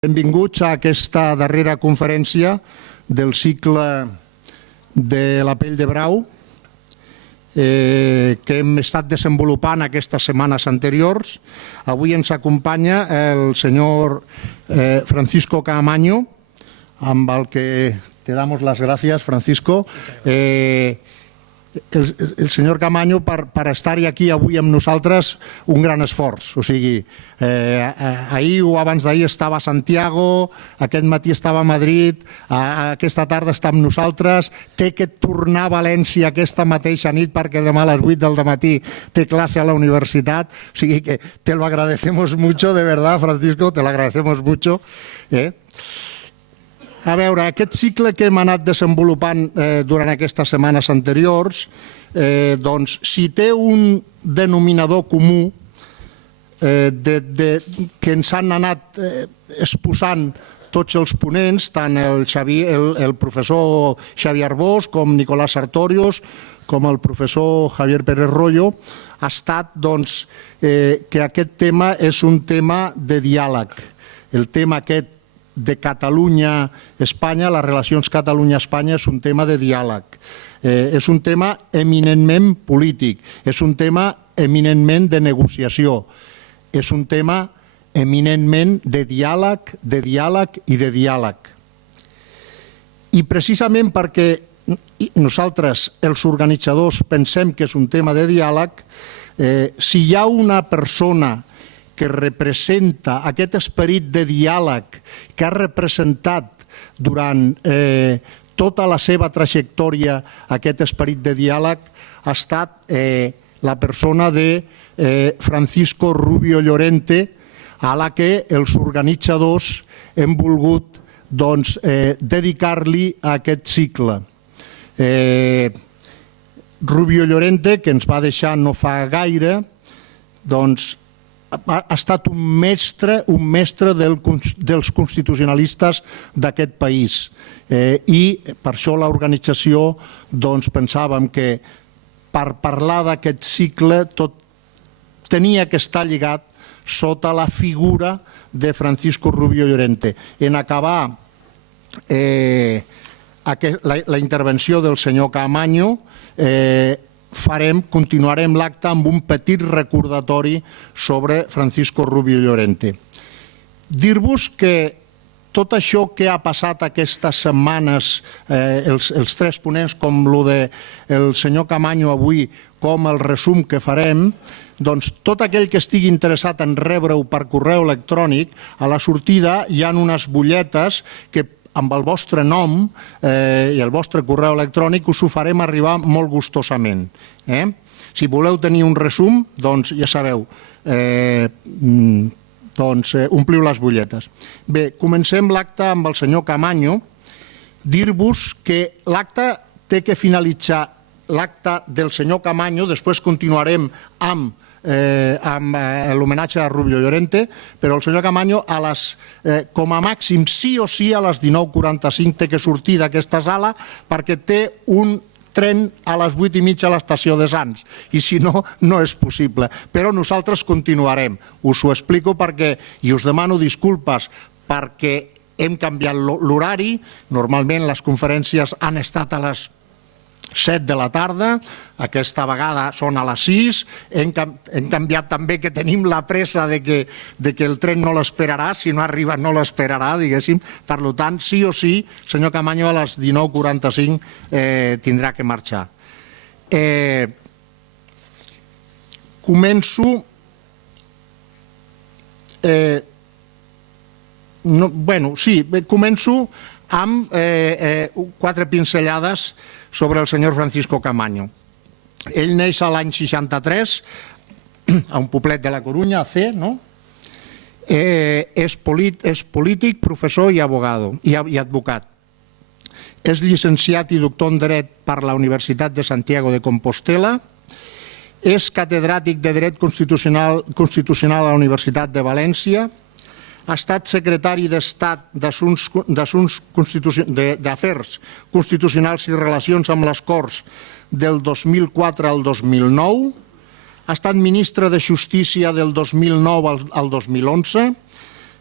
Benvinguts a aquesta darrera conferència del cicle de la pell de brau que hem estat desenvolupant aquestes setmanes anteriors. Avui ens acompanya el senyor Francisco Caamaño, amb el que te damos las gracias, Francisco. El senyor Caamaño per estar aquí avui amb nosaltres un gran esforç, o sigui, ahir o abans d'ahir estava a Santiago, aquest matí estava a Madrid, aquesta tarda està amb nosaltres, té que tornar a València aquesta mateixa nit perquè demà a les 8 del matí té classe a la universitat, o sigui que te lo agradecemos mucho, de verdad, Francisco, te lo agradecemos mucho. A veure, aquest cicle que hem anat desenvolupant durant aquestes setmanes anteriors, doncs, si té un denominador comú que ens han anat exposant tots els ponents, tant el professor Xavier Bosch com Nicolás Sartorius, com el professor Javier Pérez Royo, ha estat que aquest tema és un tema de diàleg. El tema aquest de Catalunya-Espanya, les relacions Catalunya-Espanya és un tema de diàleg, és un tema eminentment polític, és un tema eminentment de negociació, és un tema eminentment de diàleg i de diàleg. I precisament perquè nosaltres, els organitzadors, pensem que és un tema de diàleg, si hi ha una persona que representa aquest esperit de diàleg que ha representat durant tota la seva trajectòria aquest esperit de diàleg, ha estat la persona de Francisco Rubio Llorente, a la que els organitzadors hem volgut dedicar-li a aquest cicle. Rubio Llorente, que ens va deixar no fa gaire, doncs ha estat un mestre dels constitucionalistes d'aquest país i per això l'organització pensàvem que per parlar d'aquest cicle tot tenia que estar lligat sota la figura de Francisco Rubio Llorente. En acabar la intervenció del senyor Caamaño, continuarem l'acte amb un petit recordatori sobre Francisco Rubio Llorente. Dir-vos que tot això que ha passat aquestes setmanes, els tres ponents, com el del senyor Caamaño avui, com el resum que farem, doncs tot aquell que estigui interessat en rebre-ho per correu electrònic, a la sortida hi ha unes butlletes que amb el vostre nom i el vostre correu electrònic us ho farem arribar molt gustosament. Si voleu tenir un resum, doncs ja sabeu, ompliu les butlletes. Bé, comencem l'acte amb el senyor Caamaño. Dir-vos que l'acte té que finalitzar l'acte del senyor Caamaño, després continuarem amb l'homenatge a Rubio Llorente, però el senyor Caamaño com a màxim sí o sí a les 19:45 té que sortir d'aquesta sala perquè té un tren a les 8:30 a l'estació de Sants i si no, no és possible. Però nosaltres continuarem. Us ho explico i us demano disculpes perquè hem canviat l'horari. Normalment les conferències han estat a les 7 de la tarda, aquesta vegada són a les 6, hem canviat també que tenim la pressa de que el tren no l'esperarà, si no arriba no l'esperarà, diguéssim, per tant, sí o sí, senyor Caamaño, a les 19:45 tindrà que marxar. Començo... Començo amb 4 pinzellades sobre el senyor Francisco Caamaño. Ell neix a l'any 63, a un poblet de la Corunya, a C, no? És polític, professor i advocat. És llicenciat i doctor en Dret per la Universitat de Santiago de Compostela. És catedràtic de Dret Constitucional a la Universitat de València. Ha estat secretari d'Estat d'Afers Constitucionals i Relacions amb les Corts del 2004 al 2009, ha estat ministre de Justícia del 2009 al 2011,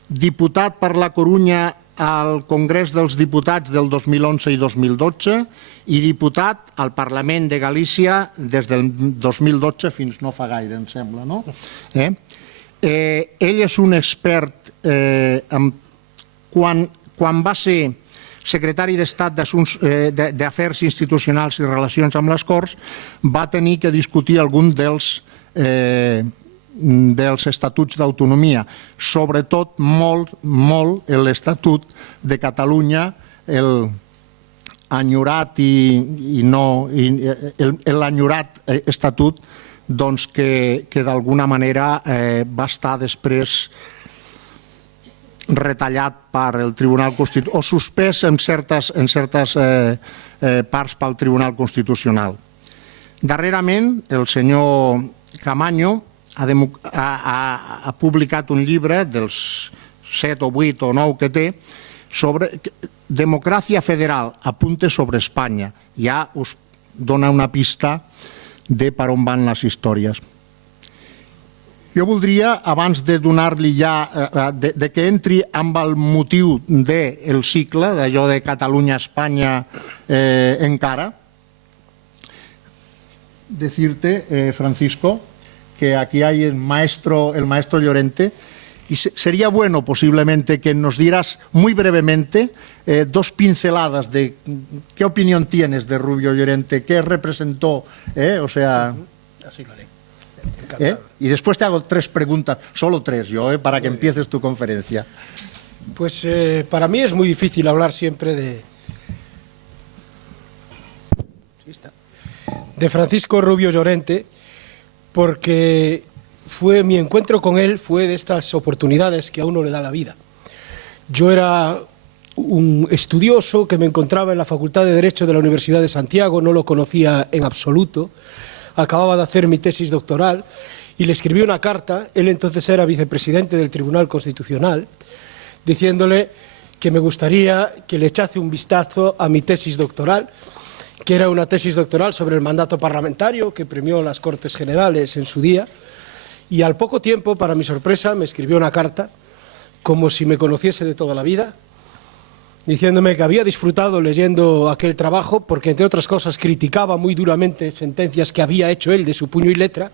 diputat per la Corunya al Congrés dels Diputats del 2011 i 2012 i diputat al Parlament de Galícia des del 2012 fins no fa gaire, em sembla, no? Ell és un expert quan va ser secretari d'Estat d'Afers Institucionals i Relacions amb les Corts, va tenir que discutir algun dels estatuts d'autonomia, sobretot molt l'Estatut de Catalunya, l'enyorat l'enyorat Estatut que d'alguna manera va estar després retallat per el Tribunal Constitucional o suspès en certes parts pel Tribunal Constitucional. Darrerament, el senyor Caamaño ha publicat un llibre dels 7 o 8 o 9 que té sobre democràcia federal, apuntes sobre Espanya. Ja us dona una pista de per on van les històries. Jo voldria, abans de donar-li ja, de que entri amb el motiu del cicle, d'allò de Catalunya-Espanya encara, decirte, Francisco, que aquí hay el maestro Llorente, y sería bueno posiblemente que nos dieras muy brevemente 2 pinceladas de qué opinión tienes de Rubio Llorente, qué representó, o sea... Así lo haré. Y después te hago 3 preguntas, solo 3 yo, para que empieces tu conferencia. Pues para mí es muy difícil hablar siempre de Francisco Rubio Llorente, porque mi encuentro con él fue de estas oportunidades que a uno le da la vida. Yo era un estudioso que me encontraba en la Facultad de Derecho de la Universidad de Santiago, no lo conocía en absoluto. Acababa de hacer mi tesis doctoral y le escribí una carta, él entonces era vicepresidente del Tribunal Constitucional, diciéndole que me gustaría que le echase un vistazo a mi tesis doctoral, que era una tesis doctoral sobre el mandato parlamentario que premió las Cortes Generales en su día, y al poco tiempo, para mi sorpresa, me escribió una carta, como si me conociese de toda la vida, diciéndome que había disfrutado leyendo aquel trabajo porque, entre otras cosas, criticaba muy duramente sentencias que había hecho él de su puño y letra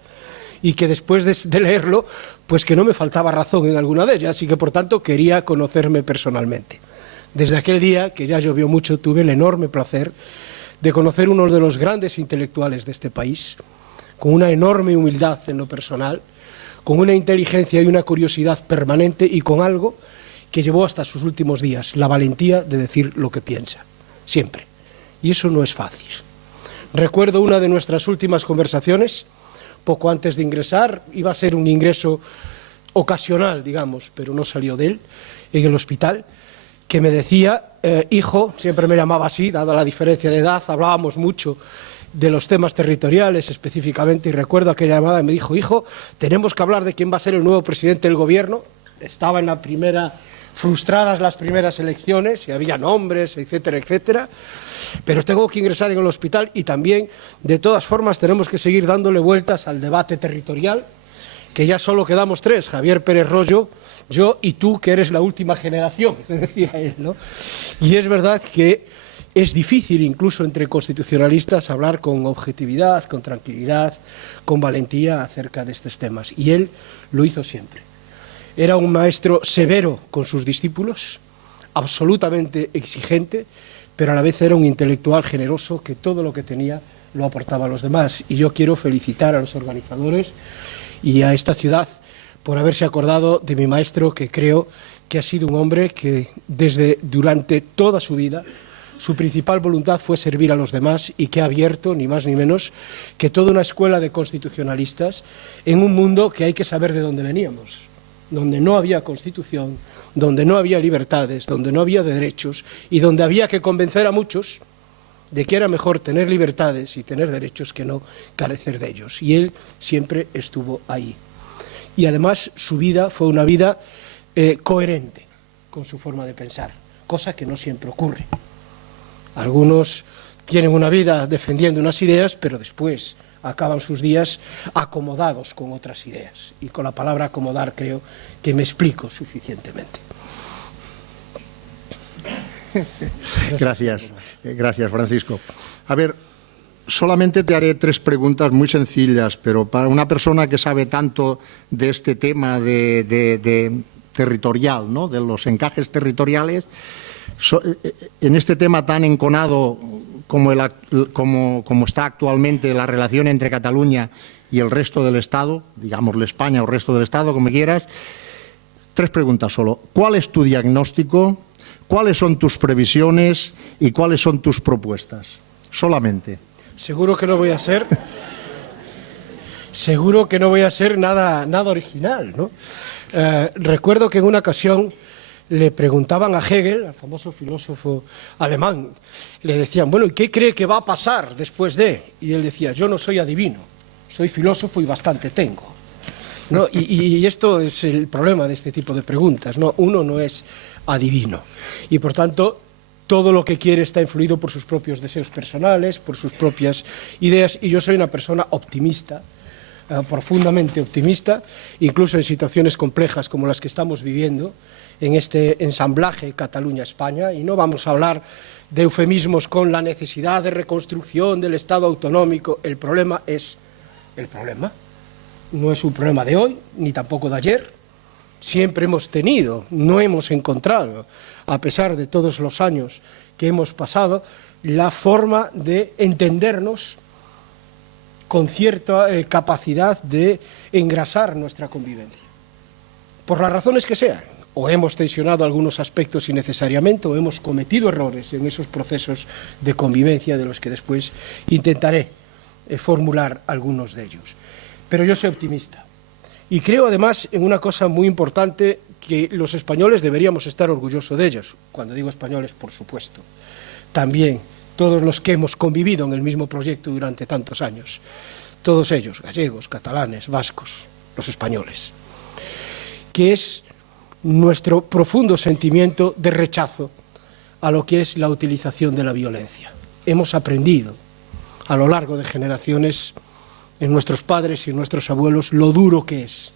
y que después de leerlo, pues que no me faltaba razón en alguna de ellas y que, por tanto, quería conocerme personalmente. Desde aquel día, que ya llovió mucho, tuve el enorme placer de conocer uno de los grandes intelectuales de este país, con una enorme humildad en lo personal, con una inteligencia y una curiosidad permanente y con algo que llevó hasta sus últimos días, la valentía de decir lo que piensa, siempre. Y eso no es fácil. Recuerdo una de nuestras últimas conversaciones, poco antes de ingresar, iba a ser un ingreso ocasional, digamos, pero no salió de él, en el hospital, que me decía, hijo, siempre me llamaba así, dada la diferencia de edad, hablábamos mucho de los temas territoriales específicamente, y recuerdo aquella llamada y me dijo, hijo, tenemos que hablar de quién va a ser el nuevo presidente del gobierno. Estaba en la primera... frustradas las primeras elecciones y había nombres, etcétera, etcétera, pero tengo que ingresar en el hospital y también, de todas formas, tenemos que seguir dándole vueltas al debate territorial, que ya solo quedamos 3, Javier Pérez Royo, yo y tú, que eres la última generación, decía él, ¿no? Y es verdad que es difícil, incluso entre constitucionalistas, hablar con objetividad, con tranquilidad, con valentía acerca de estos temas, y él lo hizo siempre. Era un maestro severo con sus discípulos, absolutamente exigente, pero a la vez era un intelectual generoso que todo lo que tenía lo aportaba a los demás. Y yo quiero felicitar a los organizadores y a esta ciudad por haberse acordado de mi maestro, que creo que ha sido un hombre que durante toda su vida su principal voluntad fue servir a los demás y que ha abierto, ni más ni menos, que toda una escuela de constitucionalistas en un mundo que hay que saber de dónde veníamos, donde no había Constitución, donde no había libertades, donde no había derechos y donde había que convencer a muchos de que era mejor tener libertades y tener derechos que no carecer de ellos. Y él siempre estuvo ahí. Y además su vida fue una vida coherente con su forma de pensar, cosa que no siempre ocurre. Algunos tienen una vida defendiendo unas ideas, pero después, acaban sus días acomodados con otras ideas. Y con la palabra acomodar creo que me explico suficientemente. Gracias, gracias, Francisco. A ver, solamente te haré 3 preguntas muy sencillas, pero para una persona que sabe tanto de este tema de territorial, ¿no?, de los encajes territoriales, en este tema tan enconado como está actualmente la relación entre Cataluña y el resto del Estado, digámosle España o resto del Estado, como quieras, 3 preguntas solo. ¿Cuál es tu diagnóstico? ¿Cuáles son tus previsiones? ¿Y cuáles son tus propuestas? Solamente. Seguro que no voy a ser nada original, ¿no? Recuerdo que en una ocasión le preguntaban a Hegel, al famoso filósofo alemán, le decían, bueno, ¿y qué cree que va a pasar después de? Y él decía, yo no soy adivino, soy filósofo y bastante tengo, ¿no? Y esto es el problema de este tipo de preguntas, ¿no? Uno no es adivino y por tanto todo lo que quiere está influido por sus propios deseos personales, por sus propias ideas, y yo soy una persona optimista, profundamente optimista, incluso en situaciones complejas como las que estamos viviendo en este ensamblaje Cataluña-España, y no vamos a hablar de eufemismos con la necesidad de reconstrucción del Estado autonómico. El problema es el problema, no es un problema de hoy, ni tampoco de ayer, siempre hemos tenido, no hemos encontrado, a pesar de todos los años que hemos pasado, la forma de entendernos con cierta capacidad de engrasar nuestra convivencia. Por las razones que sean, o hemos tensionado algunos aspectos innecesariamente, o hemos cometido errores en esos procesos de convivencia de los que después intentaré formular algunos de ellos. Pero yo soy optimista. Y creo además en una cosa muy importante que los españoles deberíamos estar orgullosos de ellos. Cuando digo españoles, por supuesto, también todos los que hemos convivido en el mismo proyecto durante tantos años, todos ellos, gallegos, catalanes, vascos, los españoles, que es nuestro profundo sentimiento de rechazo a lo que es la utilización de la violencia. Hemos aprendido a lo largo de generaciones en nuestros padres y en nuestros abuelos lo duro que es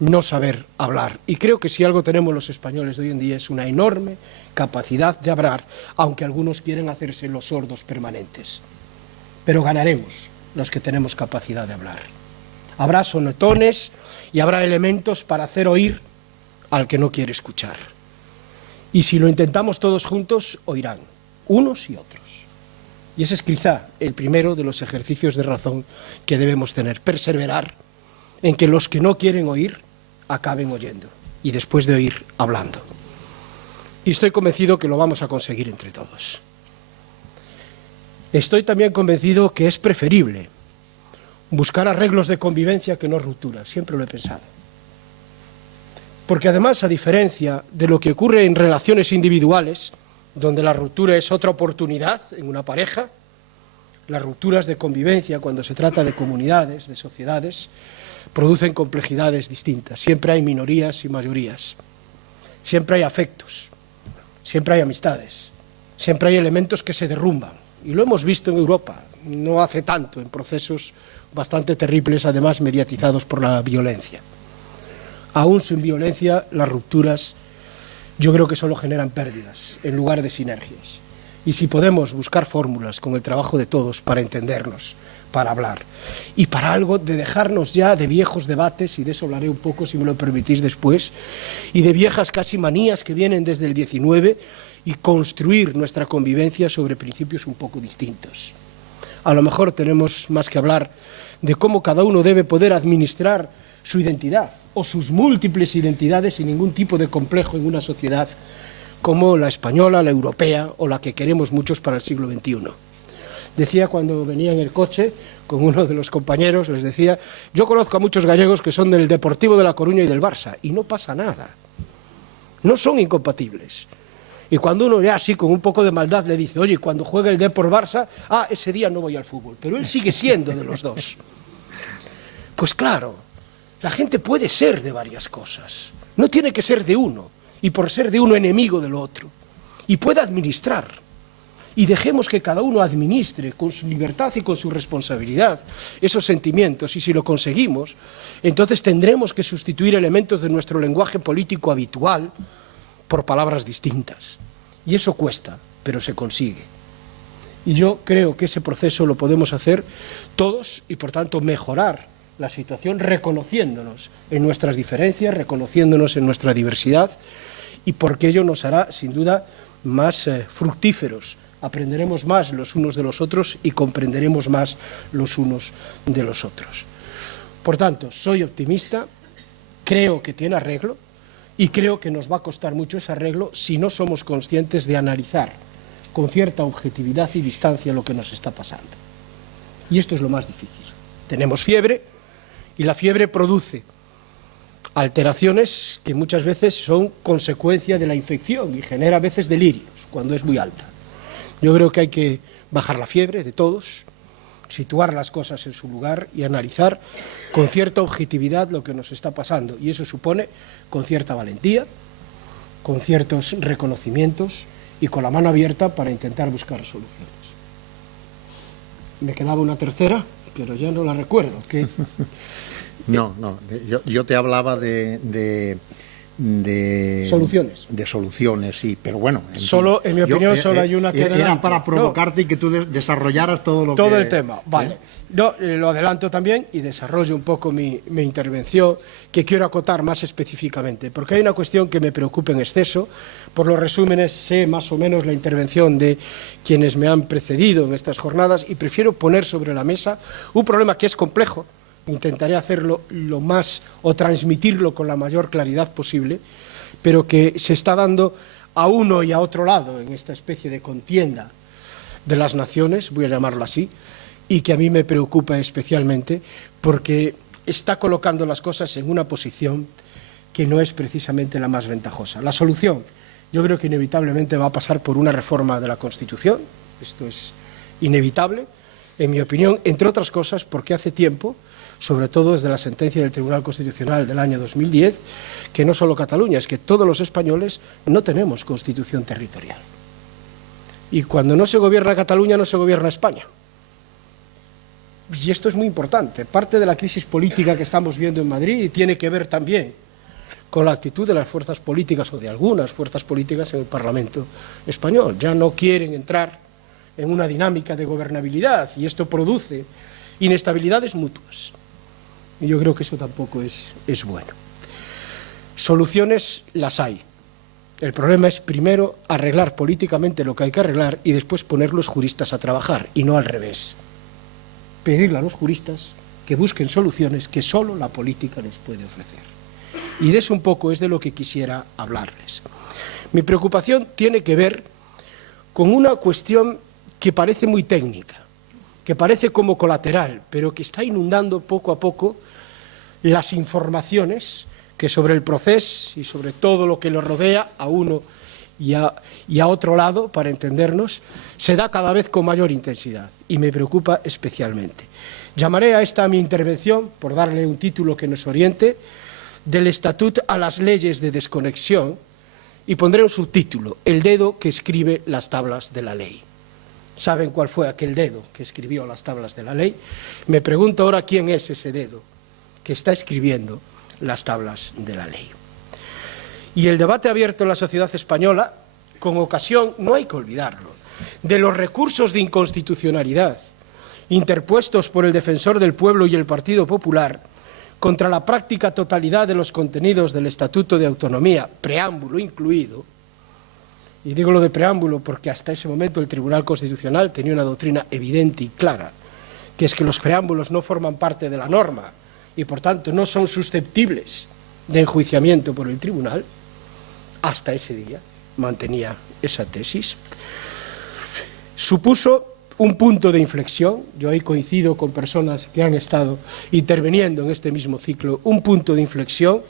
no saber hablar. Y creo que si algo tenemos los españoles de hoy en día es una enorme capacidad de hablar, aunque algunos quieren hacerse los sordos permanentes. Pero ganaremos los que tenemos capacidad de hablar. Habrá sonetones y habrá elementos para hacer oír al que no quiere escuchar. Y si lo intentamos todos juntos, oirán, unos y otros. Y ese es quizá el primero de los ejercicios de razón que debemos tener, perseverar en que los que no quieren oír acaben oyendo y después de oír hablando. Y estoy convencido que lo vamos a conseguir entre todos. Estoy también convencido que es preferible buscar arreglos de convivencia que no rupturas, siempre lo he pensado. Porque además, a diferencia de lo que ocurre en relaciones individuales, donde la ruptura es otra oportunidad en una pareja, las rupturas de convivencia, cuando se trata de comunidades, de sociedades, producen complejidades distintas. Siempre hay minorías y mayorías, siempre hay afectos, siempre hay amistades, siempre hay elementos que se derrumban. Y lo hemos visto en Europa, no hace tanto, en procesos bastante terribles, además mediatizados por la violencia. Aún sin violencia, las rupturas yo creo que solo generan pérdidas en lugar de sinergias. Y si podemos buscar fórmulas con el trabajo de todos para entendernos, para hablar y para algo de dejarnos ya de viejos debates, y de eso hablaré un poco si me lo permitís después, y de viejas casi manías que vienen desde el 19, y construir nuestra convivencia sobre principios un poco distintos. A lo mejor tenemos más que hablar de cómo cada uno debe poder administrar su identidad o sus múltiples identidades sin ningún tipo de complejo en una sociedad como la española, la europea o la que queremos muchos para el siglo XXI. Decía cuando venía en el coche con uno de los compañeros, les decía, yo conozco a muchos gallegos que son del Deportivo de La Coruña y del Barça y no pasa nada, no son incompatibles. Y cuando uno ya así con un poco de maldad le dice, oye, cuando juegue el Depor Barça, ese día no voy al fútbol, pero él sigue siendo de los dos. Pues claro, la gente puede ser de varias cosas, no tiene que ser de uno, y por ser de uno enemigo del otro, y puede administrar. y dejemos que cada uno administre con su libertad y con su responsabilidad esos sentimientos, y si lo conseguimos, entonces tendremos que sustituir elementos de nuestro lenguaje político habitual por palabras distintas. Y eso cuesta, pero se consigue. Y yo creo que ese proceso lo podemos hacer todos y, por tanto, mejorar la situación reconociéndonos en nuestras diferencias, reconociéndonos en nuestra diversidad, y porque ello nos hará, sin duda, más fructíferos. Aprenderemos más los unos de los otros y comprenderemos más los unos de los otros. Por tanto, soy optimista, creo que tiene arreglo y creo que nos va a costar mucho ese arreglo si no somos conscientes de analizar con cierta objetividad y distancia lo que nos está pasando. Y esto es lo más difícil. Tenemos fiebre y la fiebre produce alteraciones que muchas veces son consecuencia de la infección y genera a veces delirios cuando es muy alta. Yo creo que hay que bajar la fiebre de todos, situar las cosas en su lugar y analizar con cierta objetividad lo que nos está pasando. Y eso supone con cierta valentía, con ciertos reconocimientos y con la mano abierta para intentar buscar soluciones. Me quedaba una tercera, pero ya no la recuerdo. ¿Qué? No, yo te hablaba de soluciones. De soluciones, sí, pero bueno. En mi opinión, solo hay una que era para provocarte y que tú desarrollaras todo el tema, vale. Yo lo adelanto también y desarrollo un poco mi intervención, que quiero acotar más específicamente, porque hay una cuestión que me preocupa en exceso. Por los resúmenes sé más o menos la intervención de quienes me han precedido en estas jornadas y prefiero poner sobre la mesa un problema que es complejo. Intentaré hacerlo o transmitirlo con la mayor claridad posible, pero que se está dando a uno y a otro lado en esta especie de contienda de las naciones, voy a llamarlo así, y que a mí me preocupa especialmente porque está colocando las cosas en una posición que no es precisamente la más ventajosa. La solución, yo creo que inevitablemente va a pasar por una reforma de la Constitución, esto es inevitable, en mi opinión, entre otras cosas porque hace tiempo, sobre todo desde la sentencia del Tribunal Constitucional del año 2010, que no solo Cataluña, es que todos los españoles no tenemos constitución territorial. Y cuando no se gobierna Cataluña, no se gobierna España. Y esto es muy importante. Parte de la crisis política que estamos viendo en Madrid tiene que ver también con la actitud de las fuerzas políticas o de algunas fuerzas políticas en el Parlamento español. Ya no quieren entrar en una dinámica de gobernabilidad y esto produce inestabilidades mutuas. Y yo creo que eso tampoco es bueno. Soluciones las hay. El problema es primero arreglar políticamente lo que hay que arreglar y después poner los juristas a trabajar, y no al revés. Pedirle a los juristas que busquen soluciones que solo la política nos puede ofrecer. Y de eso un poco es de lo que quisiera hablarles. Mi preocupación tiene que ver con una cuestión que parece muy técnica, que parece como colateral, pero que está inundando poco a poco las informaciones que sobre el proceso y sobre todo lo que lo rodea a uno y a otro lado, para entendernos, se da cada vez con mayor intensidad y me preocupa especialmente. Llamaré a esta mi intervención, por darle un título que nos oriente, del Estatut a las leyes de desconexión, y pondré un subtítulo, el dedo que escribe las tablas de la ley. ¿Saben cuál fue aquel dedo que escribió las tablas de la ley? Me pregunto ahora quién es ese dedo que está escribiendo las tablas de la ley. Y el debate abierto en la sociedad española, con ocasión, no hay que olvidarlo, de los recursos de inconstitucionalidad interpuestos por el Defensor del Pueblo y el Partido Popular contra la práctica totalidad de los contenidos del Estatuto de Autonomía, preámbulo incluido. Y digo lo de preámbulo porque hasta ese momento el Tribunal Constitucional tenía una doctrina evidente y clara, que es que los preámbulos no forman parte de la norma y por tanto no son susceptibles de enjuiciamiento por el Tribunal. Hasta ese día mantenía esa tesis. Supuso un punto de inflexión, yo ahí coincido con personas que han estado interviniendo en este mismo ciclo, un punto de inflexión,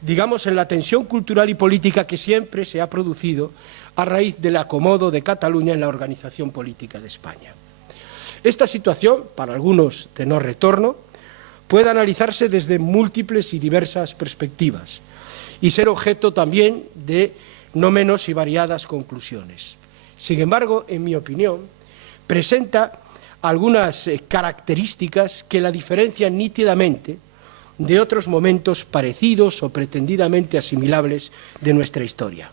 digamos, en la tensión cultural y política que siempre se ha producido a raíz del acomodo de Cataluña en la organización política de España. Esta situación, para algunos de no retorno, puede analizarse desde múltiples y diversas perspectivas y ser objeto también de no menos y variadas conclusiones. Sin embargo, en mi opinión, presenta algunas características que la diferencian nítidamente de otros momentos parecidos o pretendidamente asimilables de nuestra historia.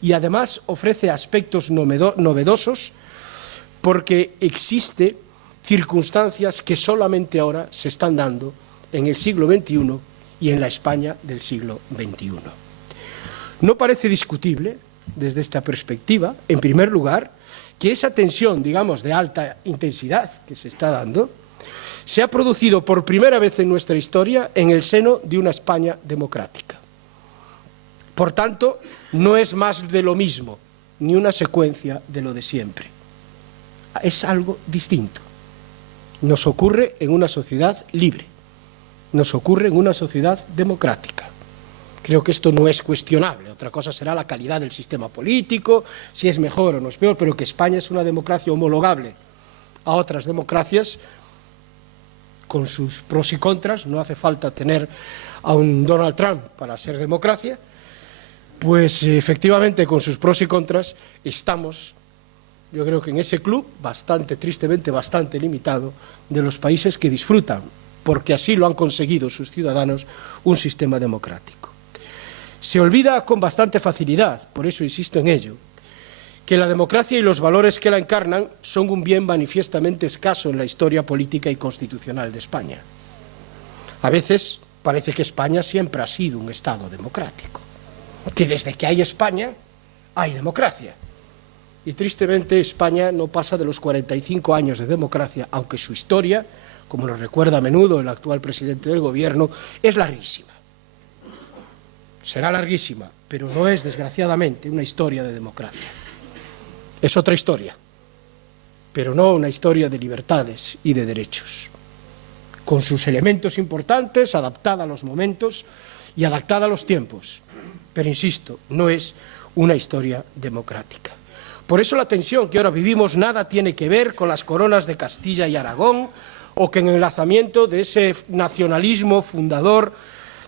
Y además ofrece aspectos novedosos porque existen circunstancias que solamente ahora se están dando en el siglo XXI y en la España del siglo XXI. No parece discutible, desde esta perspectiva, en primer lugar, que esa tensión, digamos, de alta intensidad que se está dando, se ha producido por primera vez en nuestra historia en el seno de una España democrática. Por tanto, no es más de lo mismo, ni una secuencia de lo de siempre. Es algo distinto. Nos ocurre en una sociedad libre, nos ocurre en una sociedad democrática. Creo que esto no es cuestionable. Otra cosa será la calidad del sistema político, si es mejor o no es peor, pero que España es una democracia homologable a otras democracias, con sus pros y contras. No hace falta tener a un Donald Trump para ser democracia. Pues efectivamente, con sus pros y contras, estamos, yo creo que en ese club, tristemente bastante limitado, de los países que disfrutan, porque así lo han conseguido sus ciudadanos, un sistema democrático. Se olvida con bastante facilidad, por eso insisto en ello, que la democracia y los valores que la encarnan son un bien manifiestamente escaso en la historia política y constitucional de España. A veces parece que España siempre ha sido un Estado democrático, que desde que hay España hay democracia. Y tristemente España no pasa de los 45 años de democracia, aunque su historia, como nos recuerda a menudo el actual presidente del Gobierno, es larguísima. Será larguísima, pero no es, desgraciadamente, una historia de democracia. Es otra historia, pero no una historia de libertades y de derechos, con sus elementos importantes, adaptada a los momentos y adaptada a los tiempos. Pero insisto, no es una historia democrática. Por eso la tensión que ahora vivimos nada tiene que ver con las coronas de Castilla y Aragón o con el enlazamiento de ese nacionalismo fundador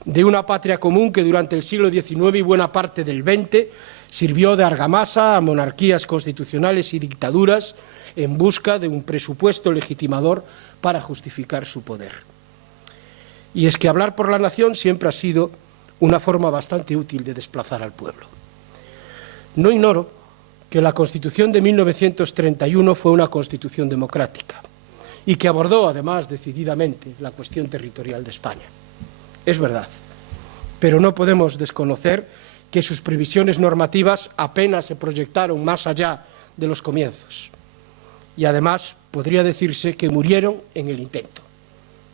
de una patria común que durante el siglo XIX y buena parte del XX sirvió de argamasa a monarquías constitucionales y dictaduras en busca de un presupuesto legitimador para justificar su poder. Y es que hablar por la nación siempre ha sido una forma bastante útil de desplazar al pueblo. No ignoro que la Constitución de 1931 fue una Constitución democrática y que abordó, además, decididamente la cuestión territorial de España. Es verdad, pero no podemos desconocer que sus previsiones normativas apenas se proyectaron más allá de los comienzos. Y además podría decirse que murieron en el intento.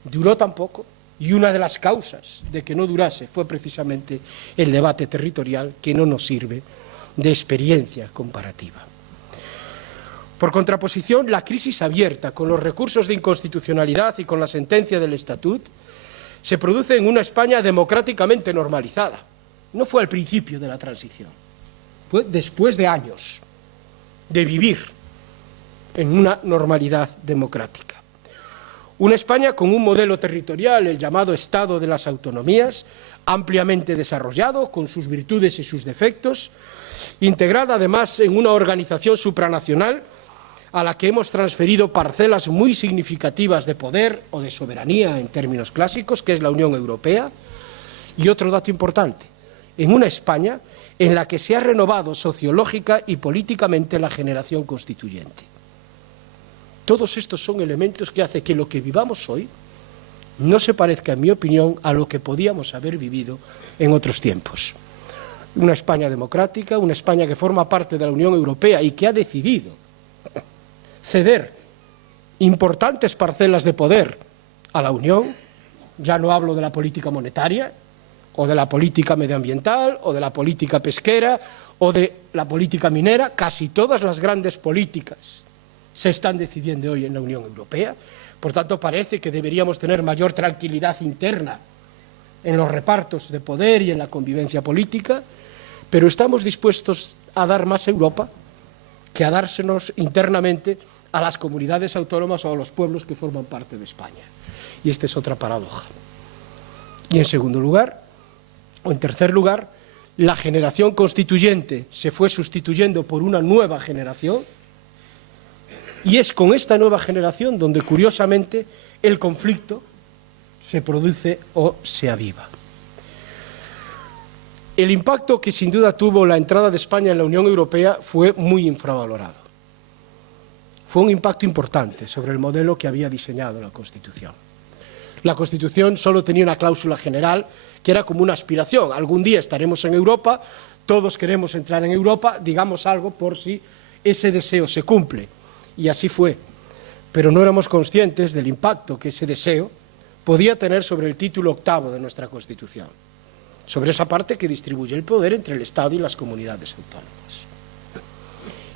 Duró tan poco, y una de las causas de que no durase fue precisamente el debate territorial, que no nos sirve de experiencia comparativa. Por contraposición, la crisis abierta con los recursos de inconstitucionalidad y con la sentencia del Estatut se produce en una España democráticamente normalizada. No fue al principio de la transición, fue después de años de vivir en una normalidad democrática. Una España con un modelo territorial, el llamado Estado de las Autonomías, ampliamente desarrollado, con sus virtudes y sus defectos, integrada además en una organización supranacional a la que hemos transferido parcelas muy significativas de poder o de soberanía en términos clásicos, que es la Unión Europea. Y otro dato importante, en una España en la que se ha renovado sociológica y políticamente la generación constituyente. Todos estos son elementos que hacen que lo que vivamos hoy no se parezca, en mi opinión, a lo que podíamos haber vivido en otros tiempos. Una España democrática, una España que forma parte de la Unión Europea y que ha decidido ceder importantes parcelas de poder a la Unión. Ya no hablo de la política monetaria, o de la política medioambiental, o de la política pesquera, o de la política minera. Casi todas las grandes políticas se están decidiendo hoy en la Unión Europea. Por tanto, parece que deberíamos tener mayor tranquilidad interna en los repartos de poder y en la convivencia política, pero estamos dispuestos a dar más Europa que a dársenos internamente a las comunidades autónomas o a los pueblos que forman parte de España. Y esta es otra paradoja. Y en segundo lugar, o en tercer lugar, la generación constituyente se fue sustituyendo por una nueva generación, y es con esta nueva generación donde, curiosamente, el conflicto se produce o se aviva. El impacto que sin duda tuvo la entrada de España en la Unión Europea fue muy infravalorado. Fue un impacto importante sobre el modelo que había diseñado la Constitución. La Constitución solo tenía una cláusula general que era como una aspiración. Algún día estaremos en Europa, todos queremos entrar en Europa, digamos algo por si ese deseo se cumple. Y así fue. Pero no éramos conscientes del impacto que ese deseo podía tener sobre el título 8º de nuestra Constitución, sobre esa parte que distribuye el poder entre el Estado y las comunidades autónomas.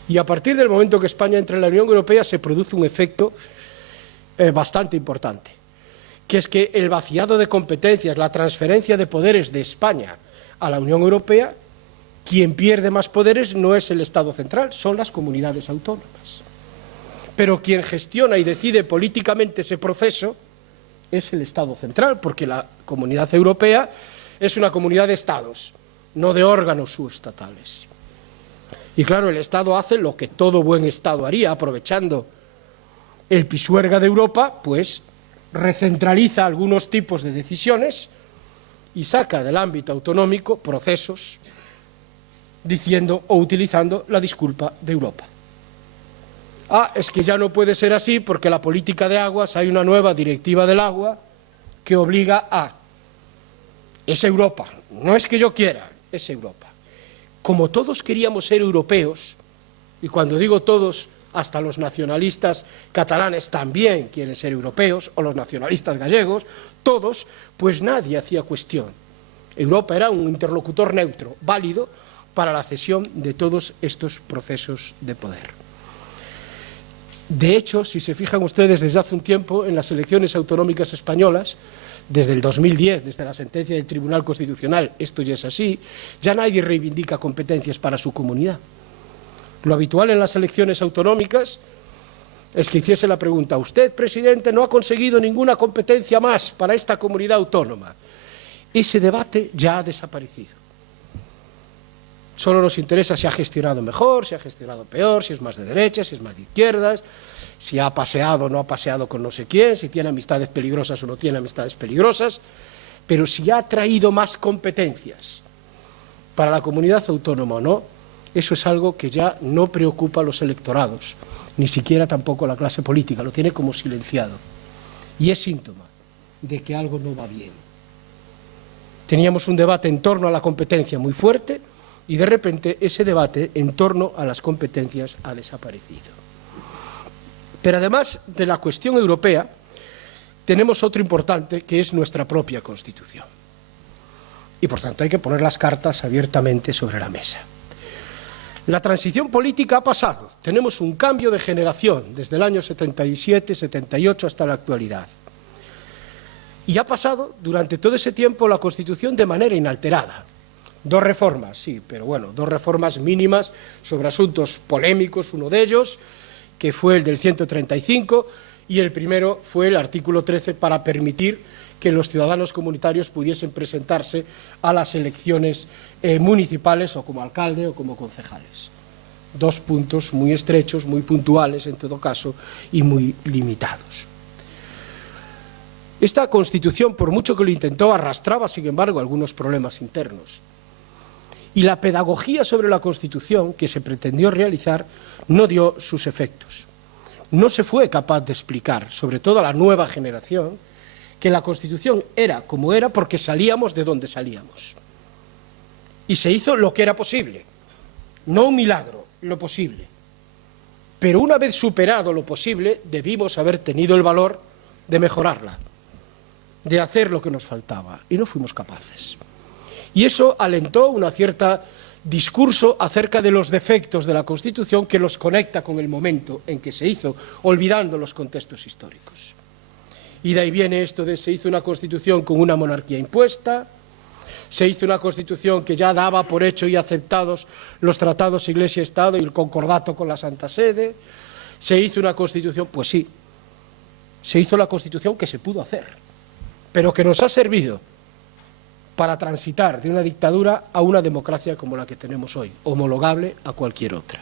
Y a partir del momento que España entra en la Unión Europea se produce un efecto bastante importante, que es que el vaciado de competencias, la transferencia de poderes de España a la Unión Europea, quien pierde más poderes no es el Estado central, son las comunidades autónomas. Pero quien gestiona y decide políticamente ese proceso es el Estado central, porque la Comunidad Europea es una comunidad de Estados, no de órganos subestatales. Y claro, el Estado hace lo que todo buen Estado haría, aprovechando el pisuerga de Europa, pues recentraliza algunos tipos de decisiones y saca del ámbito autonómico procesos diciendo o utilizando la disculpa de Europa. Es que ya no puede ser así porque la política de aguas, hay una nueva directiva del agua que obliga a... Es Europa, no es que yo quiera, es Europa. Como todos queríamos ser europeos, y cuando digo todos, hasta los nacionalistas catalanes también quieren ser europeos, o los nacionalistas gallegos, todos, pues nadie hacía cuestión. Europa era un interlocutor neutro, válido para la cesión de todos estos procesos de poder. De hecho, si se fijan ustedes desde hace un tiempo en las elecciones autonómicas españolas, desde el 2010, desde la sentencia del Tribunal Constitucional, esto ya es así, ya nadie reivindica competencias para su comunidad. Lo habitual en las elecciones autonómicas es que hiciese la pregunta: usted, presidente, no ha conseguido ninguna competencia más para esta comunidad autónoma. Ese debate ya ha desaparecido. Solo nos interesa si ha gestionado mejor, si ha gestionado peor, si es más de derechas, si es más de izquierdas, si ha paseado o no ha paseado con no sé quién, si tiene amistades peligrosas o no tiene amistades peligrosas, pero si ha traído más competencias para la comunidad autónoma o no, eso es algo que ya no preocupa a los electorados, ni siquiera tampoco a la clase política, lo tiene como silenciado. Y es síntoma de que algo no va bien. Teníamos un debate en torno a la competencia muy fuerte, y de repente ese debate en torno a las competencias ha desaparecido. Pero además de la cuestión europea, tenemos otro importante que es nuestra propia Constitución. Y por tanto hay que poner las cartas abiertamente sobre la mesa. La transición política ha pasado, tenemos un cambio de generación desde el año 77, 78 hasta la actualidad. Y ha pasado durante todo ese tiempo la Constitución de manera inalterada. 2 reformas, sí, pero bueno, 2 reformas mínimas sobre asuntos polémicos, uno de ellos, que fue el del 135, y el primero fue el artículo 13 para permitir que los ciudadanos comunitarios pudiesen presentarse a las elecciones municipales o como alcalde o como concejales. 2 puntos muy estrechos, muy puntuales en todo caso y muy limitados. Esta Constitución, por mucho que lo intentó, arrastraba, sin embargo, algunos problemas internos. Y la pedagogía sobre la Constitución que se pretendió realizar no dio sus efectos. No se fue capaz de explicar, sobre todo a la nueva generación, que la Constitución era como era porque salíamos de donde salíamos. Y se hizo lo que era posible, no un milagro, lo posible. Pero una vez superado lo posible, debimos haber tenido el valor de mejorarla, de hacer lo que nos faltaba, y no fuimos capaces. Y eso alentó un cierto discurso acerca de los defectos de la Constitución que los conecta con el momento en que se hizo, olvidando los contextos históricos. Y de ahí viene esto de se hizo una Constitución con una monarquía impuesta, se hizo una Constitución que ya daba por hecho y aceptados los tratados Iglesia-Estado y el concordato con la Santa Sede, se hizo una Constitución, pues sí, se hizo la Constitución que se pudo hacer, pero que nos ha servido para transitar de una dictadura a una democracia como la que tenemos hoy, homologable a cualquier otra.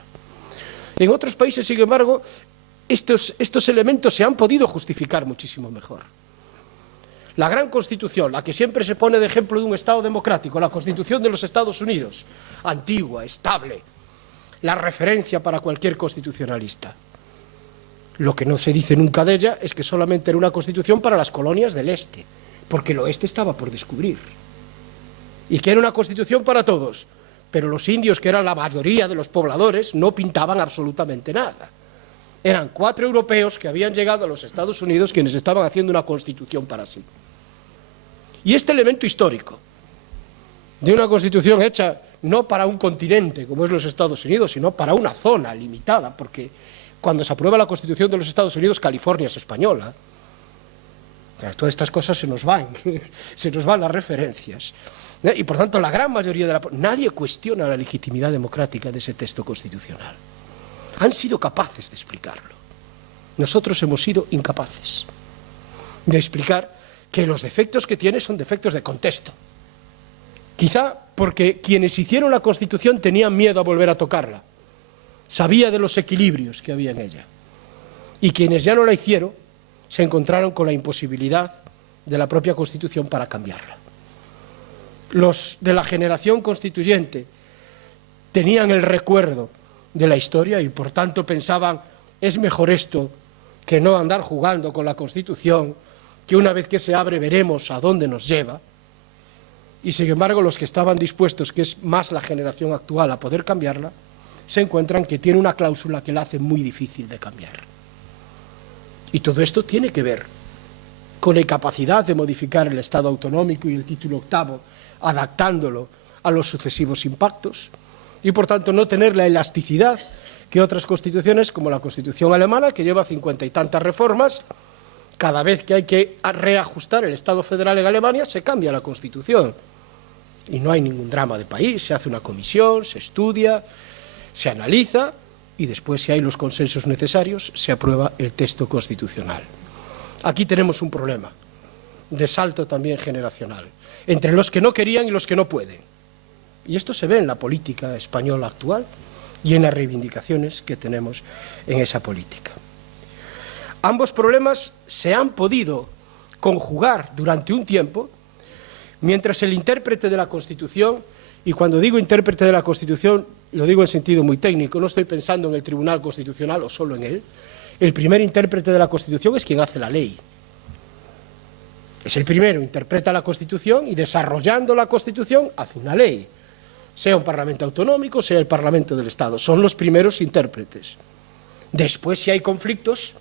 En otros países, sin embargo, estos elementos se han podido justificar muchísimo mejor. La gran Constitución, la que siempre se pone de ejemplo de un Estado democrático, la Constitución de los Estados Unidos, antigua, estable, la referencia para cualquier constitucionalista. Lo que no se dice nunca de ella es que solamente era una Constitución para las colonias del Este, porque el Oeste estaba por descubrir. Y que era una Constitución para todos, pero los indios, que eran la mayoría de los pobladores, no pintaban absolutamente nada. Eran 4 europeos que habían llegado a los Estados Unidos quienes estaban haciendo una Constitución para sí. Y este elemento histórico de una Constitución hecha no para un continente como es los Estados Unidos, sino para una zona limitada, porque cuando se aprueba la Constitución de los Estados Unidos, California es española. Todas estas cosas se nos van las referencias. Y por tanto, la gran mayoría nadie cuestiona la legitimidad democrática de ese texto constitucional. Han sido capaces de explicarlo. Nosotros hemos sido incapaces de explicar que los defectos que tiene son defectos de contexto. Quizá porque quienes hicieron la Constitución tenían miedo a volver a tocarla. Sabía de los equilibrios que había en ella. Y quienes ya no la hicieron se encontraron con la imposibilidad de la propia Constitución para cambiarla. Los de la generación constituyente tenían el recuerdo de la historia y por tanto pensaban, es mejor esto que no andar jugando con la Constitución, que una vez que se abre veremos a dónde nos lleva. Y sin embargo los que estaban dispuestos, que es más la generación actual, a poder cambiarla, se encuentran que tiene una cláusula que la hace muy difícil de cambiar. Y todo esto tiene que ver con la incapacidad de modificar el Estado autonómico y el título octavo, adaptándolo a los sucesivos impactos, y por tanto no tener la elasticidad que otras constituciones, como la Constitución alemana, que lleva 50 y tantas reformas. Cada vez que hay que reajustar el Estado federal en Alemania, se cambia la Constitución. Y no hay ningún drama de país, se hace una comisión, se estudia, se analiza, y después, si hay los consensos necesarios, se aprueba el texto constitucional. Aquí tenemos un problema de salto también generacional, entre los que no querían y los que no pueden. Y esto se ve en la política española actual y en las reivindicaciones que tenemos en esa política. Ambos problemas se han podido conjugar durante un tiempo, mientras el intérprete de la Constitución, y cuando digo intérprete de la Constitución, lo digo en sentido muy técnico, no estoy pensando en el Tribunal Constitucional o solo en él, el primer intérprete de la Constitución es quien hace la ley. Es el primero, interpreta la Constitución y desarrollando la Constitución hace una ley. Sea un Parlamento autonómico, sea el Parlamento del Estado. Son los primeros intérpretes. Después, si hay conflictos,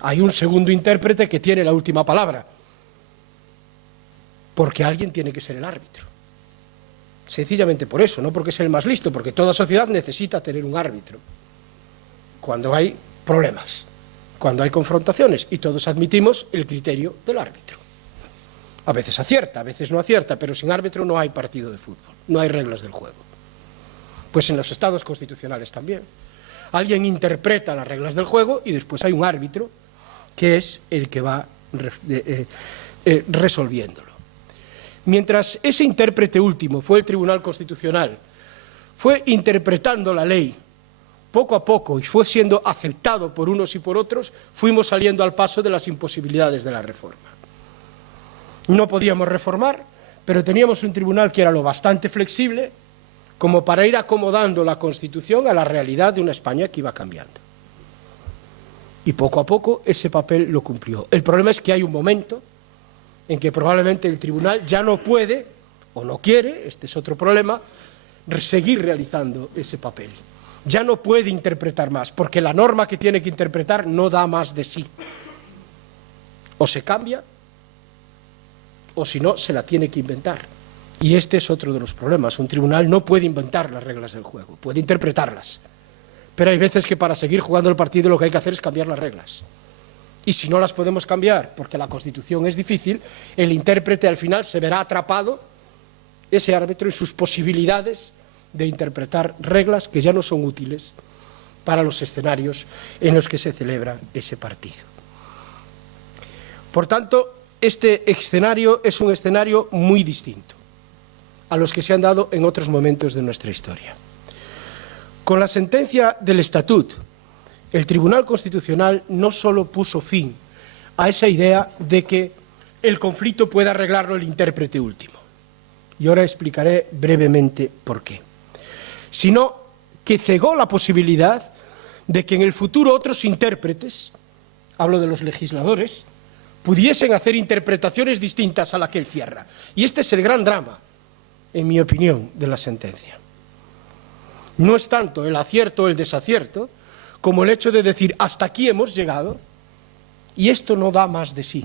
hay un segundo intérprete que tiene la última palabra. Porque alguien tiene que ser el árbitro. Sencillamente por eso, no porque sea el más listo, porque toda sociedad necesita tener un árbitro. Cuando hay problemas, cuando hay confrontaciones, y todos admitimos el criterio del árbitro. A veces acierta, a veces no acierta, pero sin árbitro no hay partido de fútbol, no hay reglas del juego. Pues en los estados constitucionales también. Alguien interpreta las reglas del juego y después hay un árbitro que es el que va resolviéndolo. Mientras ese intérprete último fue el Tribunal Constitucional, fue interpretando la ley poco a poco y fue siendo aceptado por unos y por otros, fuimos saliendo al paso de las imposibilidades de la reforma. No podíamos reformar, pero teníamos un tribunal que era lo bastante flexible como para ir acomodando la Constitución a la realidad de una España que iba cambiando. Y poco a poco ese papel lo cumplió. El problema es que hay un momento en que probablemente el tribunal ya no puede o no quiere, este es otro problema, seguir realizando ese papel. Ya no puede interpretar más, porque la norma que tiene que interpretar no da más de sí. O se cambia, o si no, se la tiene que inventar. Y este es otro de los problemas. Un tribunal no puede inventar las reglas del juego, puede interpretarlas. Pero hay veces que para seguir jugando el partido lo que hay que hacer es cambiar las reglas. Y si no las podemos cambiar, porque la Constitución es difícil, el intérprete al final se verá atrapado, ese árbitro, en sus posibilidades de interpretar reglas que ya no son útiles para los escenarios en los que se celebra ese partido. Por tanto, este escenario es un escenario muy distinto. a los que se han dado en otros momentos de nuestra historia. Con la sentencia del Estatut, el Tribunal Constitucional no solo puso fin a esa idea de que el conflicto pueda arreglarlo el intérprete último, y ahora explicaré brevemente por qué, sino que cegó la posibilidad de que en el futuro otros intérpretes, hablo de los legisladores, pudiesen hacer interpretaciones distintas a la que él cierra. Y este es el gran drama, en mi opinión, de la sentencia. No es tanto el acierto o el desacierto, como el hecho de decir, hasta aquí hemos llegado, y esto no da más de sí.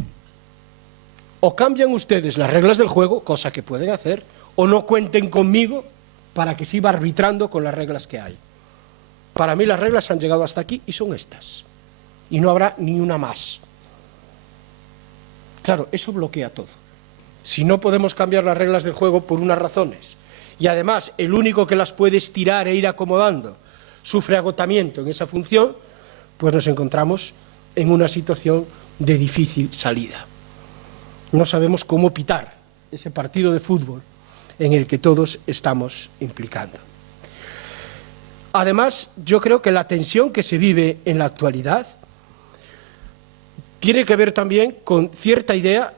O cambian ustedes las reglas del juego, cosa que pueden hacer, o no cuenten conmigo para que siga arbitrando con las reglas que hay. Para mí las reglas han llegado hasta aquí y son estas. Y no habrá ni una más. Claro, eso bloquea todo. Si no podemos cambiar las reglas del juego por unas razones, y además el único que las puede estirar e ir acomodando sufre agotamiento en esa función, pues nos encontramos en una situación de difícil salida. No sabemos cómo pitar ese partido de fútbol en el que todos estamos implicando. Además, yo creo que la tensión que se vive en la actualidad tiene que ver también con cierta idea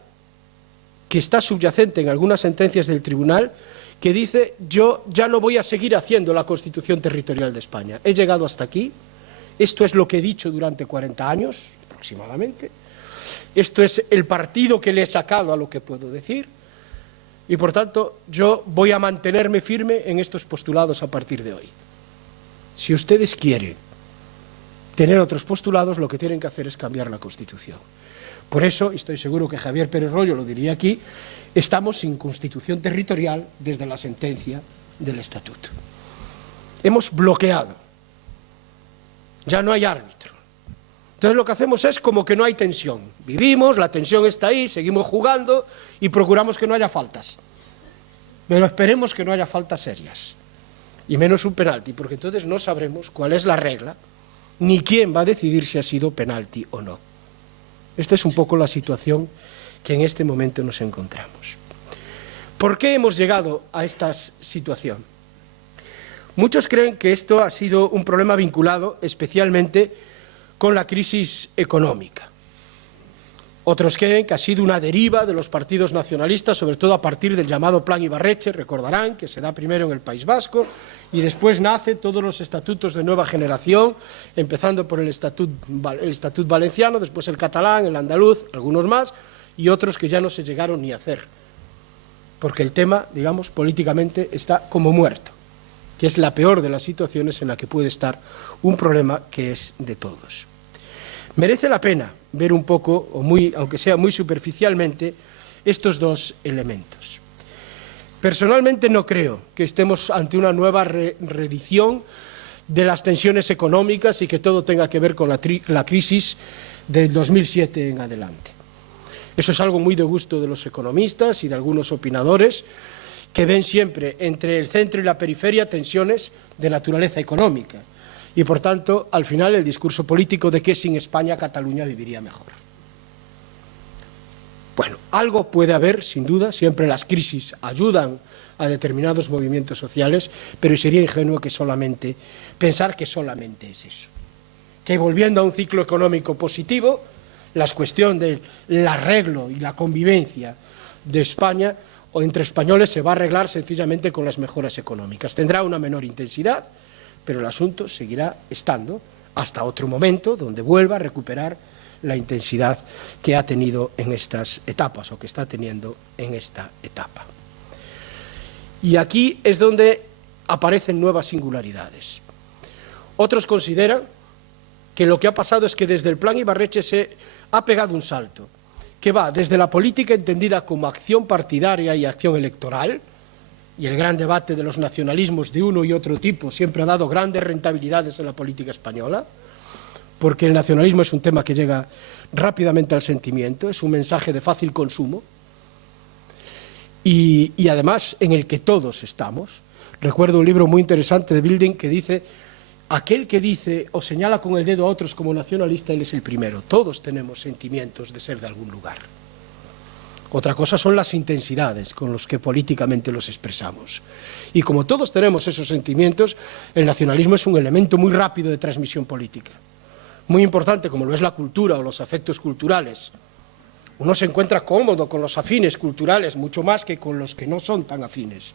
que está subyacente en algunas sentencias del tribunal, que dice: yo ya no voy a seguir haciendo la Constitución Territorial de España. He llegado hasta aquí, esto es lo que he dicho durante 40 años aproximadamente, esto es el partido que le he sacado a lo que puedo decir, y por tanto yo voy a mantenerme firme en estos postulados a partir de hoy. Si ustedes quieren tener otros postulados, lo que tienen que hacer es cambiar la Constitución. Por eso, y estoy seguro que Javier Pérez Royo lo diría aquí, estamos sin Constitución territorial desde la sentencia del Estatuto. Hemos bloqueado. Ya no hay árbitro. Entonces lo que hacemos es como que no hay tensión. Vivimos, la tensión está ahí, seguimos jugando y procuramos que no haya faltas. Pero esperemos que no haya faltas serias. Y menos un penalti, porque entonces no sabremos cuál es la regla, ni quién va a decidir si ha sido penalti o no. Esta es un poco la situación que en este momento nos encontramos. ¿Por qué hemos llegado a esta situación? Muchos creen que esto ha sido un problema vinculado especialmente con la crisis económica. Otros creen que ha sido una deriva de los partidos nacionalistas, sobre todo a partir del llamado Plan Ibarretxe, recordarán que se da primero en el País Vasco y después nacen todos los estatutos de nueva generación, empezando por el Estatut valenciano, después el catalán, el andaluz, algunos más, y otros que ya no se llegaron ni a hacer, porque el tema, digamos, políticamente está como muerto, que es la peor de las situaciones en la que puede estar un problema que es de todos. Merece la pena ver un poco, aunque sea muy superficialmente, estos dos elementos. Personalmente no creo que estemos ante una nueva reedición de las tensiones económicas y que todo tenga que ver con la crisis del 2007 en adelante. Eso es algo muy de gusto de los economistas y de algunos opinadores que ven siempre entre el centro y la periferia tensiones de naturaleza económica. Y, por tanto, al final el discurso político de que sin España Cataluña viviría mejor. Bueno, algo puede haber, sin duda, siempre las crisis ayudan a determinados movimientos sociales, pero sería ingenuo pensar que solamente es eso. Que volviendo a un ciclo económico positivo, la cuestión del arreglo y la convivencia de España o entre españoles se va a arreglar sencillamente con las mejoras económicas. Tendrá una menor intensidad, pero el asunto seguirá estando hasta otro momento donde vuelva a recuperar la intensidad que ha tenido en estas etapas o que está teniendo en esta etapa. Y aquí es donde aparecen nuevas singularidades. Otros consideran que lo que ha pasado es que desde el Plan Ibarretxe se ha pegado un salto, que va desde la política entendida como acción partidaria y acción electoral, y el gran debate de los nacionalismos de uno y otro tipo siempre ha dado grandes rentabilidades en la política española, porque el nacionalismo es un tema que llega rápidamente al sentimiento, es un mensaje de fácil consumo, y además en el que todos estamos. Recuerdo un libro muy interesante de Bilding que dice: aquel que dice o señala con el dedo a otros como nacionalista, él es el primero. Todos tenemos sentimientos de ser de algún lugar. Otra cosa son las intensidades con las que políticamente los expresamos. Y como todos tenemos esos sentimientos, el nacionalismo es un elemento muy rápido de transmisión política. Muy importante, como lo es la cultura o los afectos culturales. Uno se encuentra cómodo con los afines culturales, mucho más que con los que no son tan afines.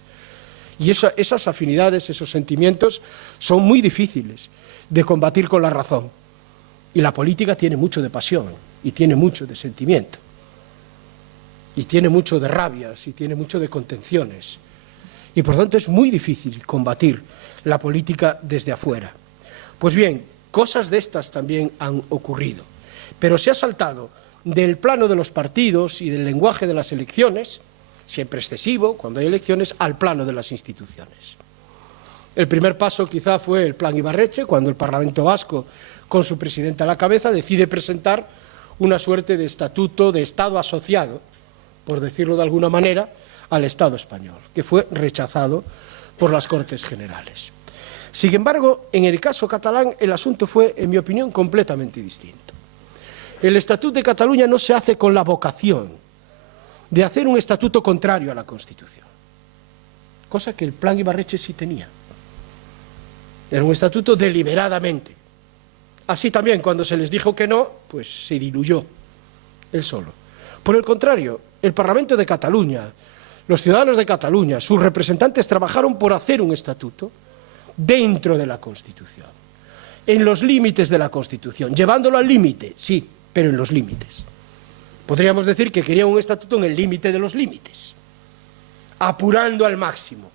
Y esas afinidades, esos sentimientos, son muy difíciles de combatir con la razón. Y la política tiene mucho de pasión, y tiene mucho de sentimiento, y tiene mucho de rabias, y tiene mucho de contenciones. Y por tanto es muy difícil combatir la política desde afuera. Pues bien, cosas de estas también han ocurrido, pero se ha saltado del plano de los partidos y del lenguaje de las elecciones, siempre excesivo cuando hay elecciones, al plano de las instituciones. El primer paso quizá fue el Plan Ibarretxe, cuando el Parlamento Vasco, con su presidente a la cabeza, decide presentar una suerte de estatuto de Estado asociado, por decirlo de alguna manera, al Estado español, que fue rechazado por las Cortes Generales. Sin embargo, en el caso catalán, el asunto fue, en mi opinión, completamente distinto. El Estatut de Cataluña no se hace con la vocación de hacer un estatuto contrario a la Constitución, cosa que el Plan Ibarretxe sí tenía. Era un estatuto deliberadamente. Así también, cuando se les dijo que no, pues se diluyó él solo. Por el contrario, el Parlamento de Cataluña, los ciudadanos de Cataluña, sus representantes trabajaron por hacer un estatuto dentro de la Constitución, en los límites de la Constitución, llevándolo al límite, sí, pero en los límites. Podríamos decir que querían un estatuto en el límite de los límites, apurando al máximo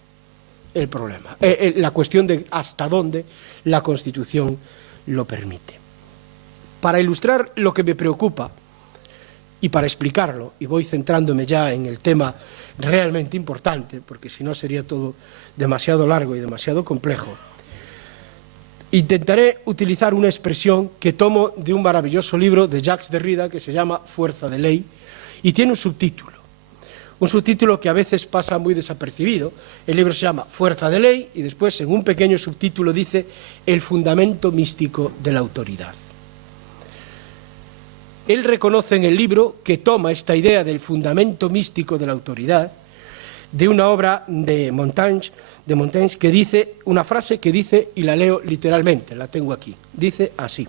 el problema, la cuestión de hasta dónde la Constitución lo permite. Para ilustrar lo que me preocupa y para explicarlo, y voy centrándome ya en el tema realmente importante, porque si no sería todo demasiado largo y demasiado complejo, intentaré utilizar una expresión que tomo de un maravilloso libro de Jacques Derrida que se llama Fuerza de Ley y tiene un subtítulo que a veces pasa muy desapercibido. El libro se llama Fuerza de Ley y después en un pequeño subtítulo dice El fundamento místico de la autoridad. Él reconoce en el libro que toma esta idea del fundamento místico de la autoridad de una obra de Montaigne que dice una frase que dice, y la leo literalmente, la tengo aquí, dice así: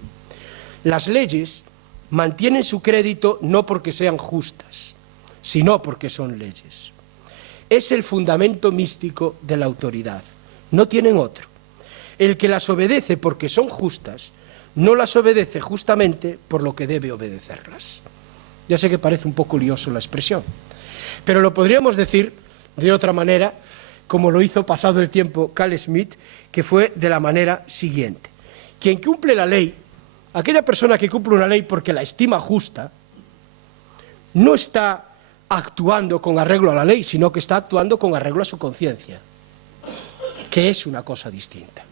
las leyes mantienen su crédito no porque sean justas, sino porque son leyes. Es el fundamento místico de la autoridad, no tienen otro. El que las obedece porque son justas, no las obedece justamente por lo que debe obedecerlas. Ya sé que parece un poco lioso la expresión, pero lo podríamos decir de otra manera, como lo hizo pasado el tiempo Carl Schmitt, que fue de la manera siguiente: quien cumple la ley, aquella persona que cumple una ley porque la estima justa, no está actuando con arreglo a la ley, sino que está actuando con arreglo a su conciencia, que es una cosa distinta.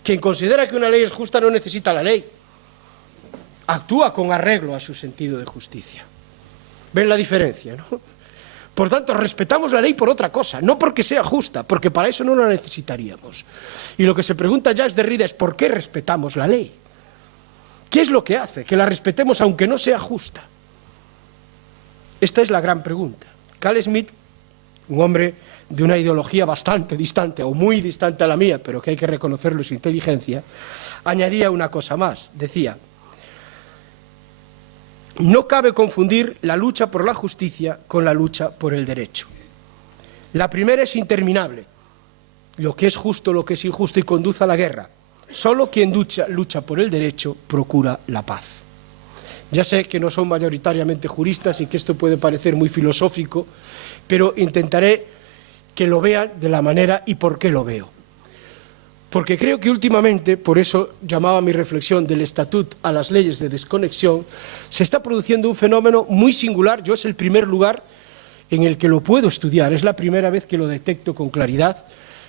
Quien considera que una ley es justa no necesita la ley, actúa con arreglo a su sentido de justicia. ¿Ven la diferencia, no? Por tanto, respetamos la ley por otra cosa, no porque sea justa, porque para eso no la necesitaríamos. Y lo que se pregunta Jacques Derrida es ¿por qué respetamos la ley? ¿Qué es lo que hace que la respetemos aunque no sea justa? Esta es la gran pregunta. Carl Schmitt, un hombre de una ideología bastante distante o muy distante a la mía, pero que hay que reconocerlo su inteligencia, añadía una cosa más. Decía: no cabe confundir la lucha por la justicia con la lucha por el derecho. La primera es interminable, lo que es justo, lo que es injusto y conduce a la guerra. Solo quien lucha por el derecho procura la paz. Ya sé que no son mayoritariamente juristas y que esto puede parecer muy filosófico, pero intentaré que lo vean de la manera y por qué lo veo. Porque creo que últimamente, por eso llamaba mi reflexión del estatut a las leyes de desconexión, se está produciendo un fenómeno muy singular. Yo es el primer lugar en el que lo puedo estudiar, es la primera vez que lo detecto con claridad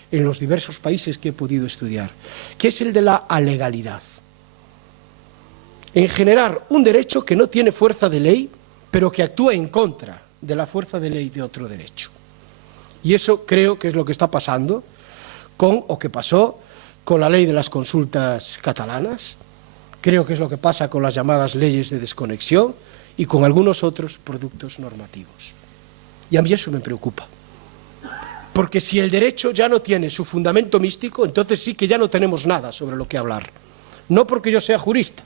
en los diversos países que he podido estudiar, que es el de la alegalidad. En generar un derecho que no tiene fuerza de ley, pero que actúa en contra de la fuerza de ley de otro derecho. Y eso creo que es lo que está pasando o que pasó con la ley de las consultas catalanas, creo que es lo que pasa con las llamadas leyes de desconexión y con algunos otros productos normativos. Y a mí eso me preocupa. Porque si el derecho ya no tiene su fundamento místico, entonces sí que ya no tenemos nada sobre lo que hablar. No porque yo sea jurista,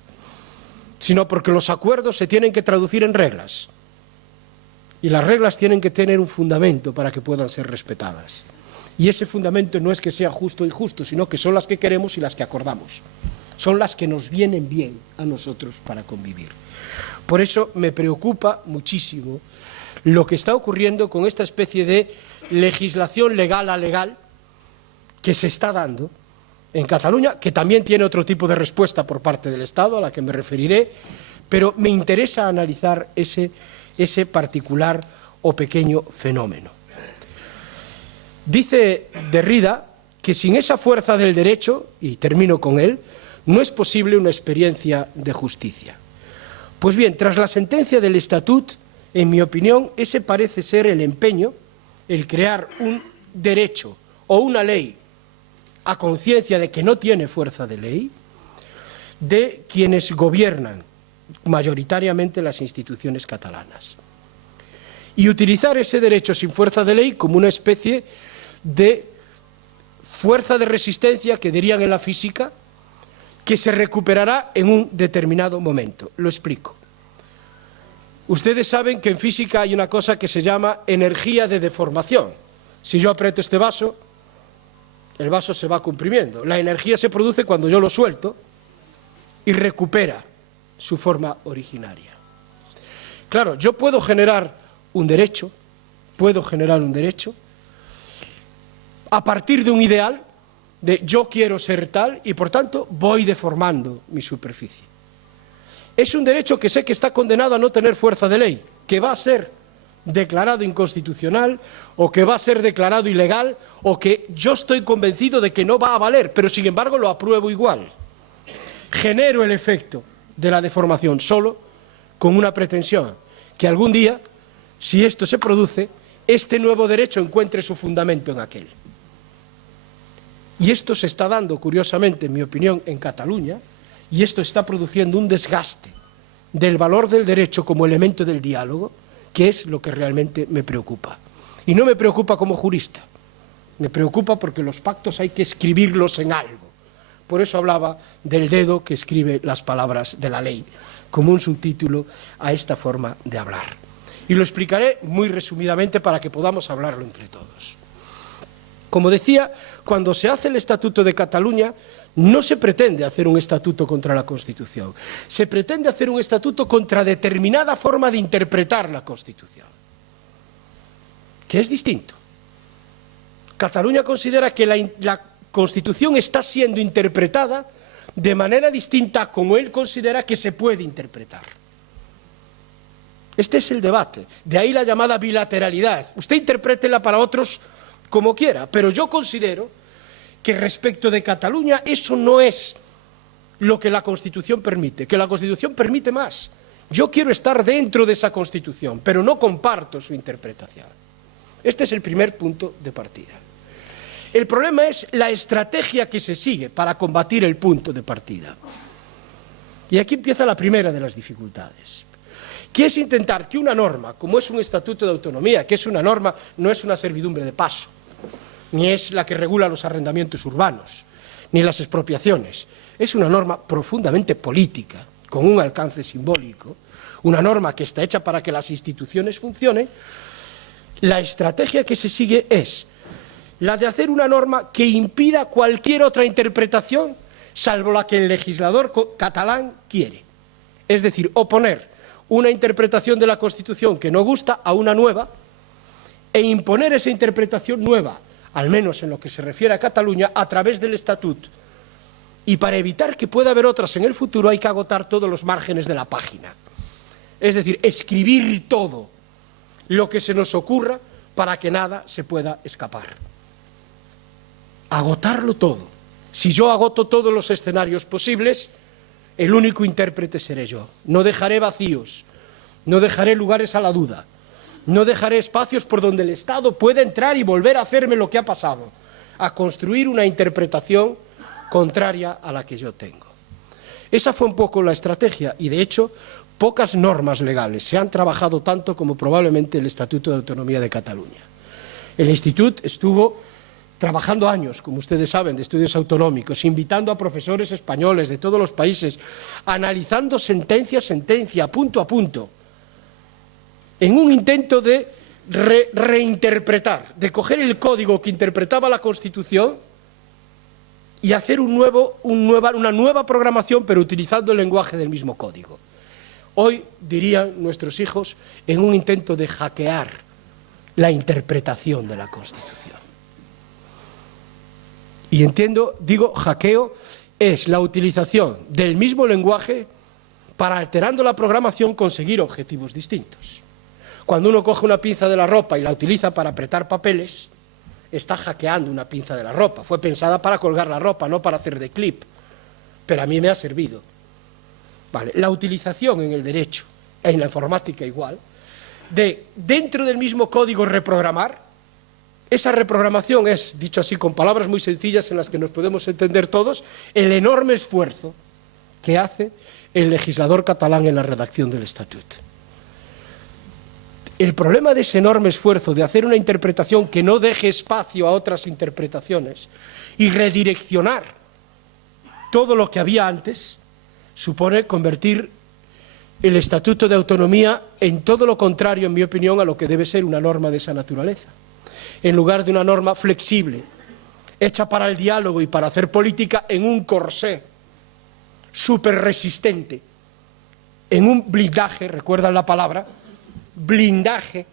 sino porque los acuerdos se tienen que traducir en reglas. Y las reglas tienen que tener un fundamento para que puedan ser respetadas. Y ese fundamento no es que sea justo o injusto, sino que son las que queremos y las que acordamos. Son las que nos vienen bien a nosotros para convivir. Por eso me preocupa muchísimo lo que está ocurriendo con esta especie de legislación legal a legal que se está dando en Cataluña, que también tiene otro tipo de respuesta por parte del Estado, a la que me referiré, pero me interesa analizar ese particular o pequeño fenómeno. Dice Derrida que sin esa fuerza del derecho, y termino con él, no es posible una experiencia de justicia. Pues bien, tras la sentencia del Estatut, en mi opinión, ese parece ser el empeño, el crear un derecho o una ley a conciencia de que no tiene fuerza de ley, de quienes gobiernan mayoritariamente las instituciones catalanas. Y utilizar ese derecho sin fuerza de ley como una especie de fuerza de resistencia, que dirían en la física, que se recuperará en un determinado momento. Lo explico. Ustedes saben que en física hay una cosa que se llama energía de deformación. Si yo aprieto este vaso, el vaso se va comprimiendo. La energía se produce cuando yo lo suelto y recupera su forma originaria. Claro, yo puedo generar un derecho a partir de un ideal, de yo quiero ser tal, y por tanto voy deformando mi superficie. Es un derecho que sé que está condenado a no tener fuerza de ley, que va a ser declarado inconstitucional, o que va a ser declarado ilegal, o que yo estoy convencido de que no va a valer, pero sin embargo lo apruebo igual. Genero el efecto de la deformación solo con una pretensión, que algún día, si esto se produce, este nuevo derecho encuentre su fundamento en aquel. Y esto se está dando, curiosamente, en mi opinión, en Cataluña, y esto está produciendo un desgaste del valor del derecho como elemento del diálogo, que es lo que realmente me preocupa. Y no me preocupa como jurista, me preocupa porque los pactos hay que escribirlos en algo. Por eso hablaba del dedo que escribe las palabras de la ley, como un subtítulo a esta forma de hablar. Y lo explicaré muy resumidamente para que podamos hablarlo entre todos. Como decía, cuando se hace el Estatuto de Cataluña, no se pretende hacer un estatuto contra la Constitución. Se pretende hacer un estatuto contra determinada forma de interpretar la Constitución, que es distinto. Cataluña considera que la Constitución está siendo interpretada de manera distinta a como él considera que se puede interpretar. Este es el debate, de ahí la llamada bilateralidad. Usted interprétela para otros como quiera, pero yo considero que respecto de Cataluña eso no es lo que la Constitución permite, que la Constitución permite más. Yo quiero estar dentro de esa Constitución, pero no comparto su interpretación. Este es el primer punto de partida. El problema es la estrategia que se sigue para combatir el punto de partida. Y aquí empieza la primera de las dificultades, que es intentar que una norma, como es un estatuto de autonomía, que es una norma, no es una servidumbre de paso, ni es la que regula los arrendamientos urbanos, ni las expropiaciones. Es una norma profundamente política, con un alcance simbólico, una norma que está hecha para que las instituciones funcionen. La estrategia que se sigue es la de hacer una norma que impida cualquier otra interpretación, salvo la que el legislador catalán quiere. Es decir, oponer una interpretación de la Constitución que no gusta a una nueva e imponer esa interpretación nueva, al menos en lo que se refiere a Cataluña, a través del Estatut. Y para evitar que pueda haber otras en el futuro hay que agotar todos los márgenes de la página. Es decir, escribir todo lo que se nos ocurra para que nada se pueda escapar. Agotarlo todo. Si yo agoto todos los escenarios posibles, el único intérprete seré yo. No dejaré vacíos, no dejaré lugares a la duda, no dejaré espacios por donde el Estado pueda entrar y volver a hacerme lo que ha pasado, a construir una interpretación contraria a la que yo tengo. Esa fue un poco la estrategia y, de hecho, pocas normas legales se han trabajado tanto como probablemente el Estatuto de Autonomía de Cataluña. El Institut estuvo trabajando años, como ustedes saben, de estudios autonómicos, invitando a profesores españoles de todos los países, analizando sentencia a sentencia, punto a punto, en un intento de reinterpretar, de coger el código que interpretaba la Constitución y hacer una nueva programación, pero utilizando el lenguaje del mismo código. Hoy, dirían nuestros hijos, en un intento de hackear la interpretación de la Constitución. Y digo, hackeo es la utilización del mismo lenguaje para, alterando la programación, conseguir objetivos distintos. Cuando uno coge una pinza de la ropa y la utiliza para apretar papeles, está hackeando una pinza de la ropa. Fue pensada para colgar la ropa, no para hacer de clip, pero a mí me ha servido. Vale. La utilización en el derecho, en la informática igual, de dentro del mismo código reprogramar. Esa reprogramación es, dicho así con palabras muy sencillas en las que nos podemos entender todos, el enorme esfuerzo que hace el legislador catalán en la redacción del Estatut. El problema de ese enorme esfuerzo de hacer una interpretación que no deje espacio a otras interpretaciones y redireccionar todo lo que había antes, supone convertir el Estatuto de Autonomía en todo lo contrario, en mi opinión, a lo que debe ser una norma de esa naturaleza. En lugar de una norma flexible, hecha para el diálogo y para hacer política, en un corsé súper resistente, en un blindaje, recuerdan la palabra, blindaje,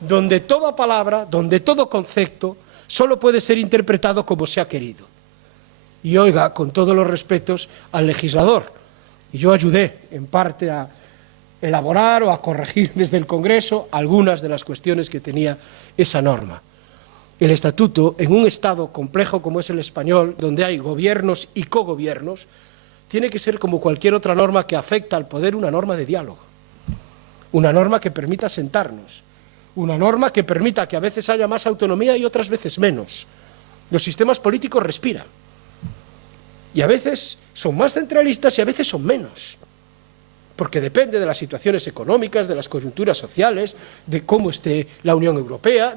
donde toda palabra, donde todo concepto, solo puede ser interpretado como se ha querido. Y oiga, con todos los respetos al legislador, y yo ayudé en parte a elaborar o a corregir desde el Congreso algunas de las cuestiones que tenía esa norma. El Estatuto, en un Estado complejo como es el español, donde hay gobiernos y cogobiernos, tiene que ser como cualquier otra norma que afecta al poder, una norma de diálogo, una norma que permita sentarnos, una norma que permita que a veces haya más autonomía y otras veces menos. Los sistemas políticos respiran y a veces son más centralistas y a veces son menos, porque depende de las situaciones económicas, de las coyunturas sociales, de cómo esté la Unión Europea,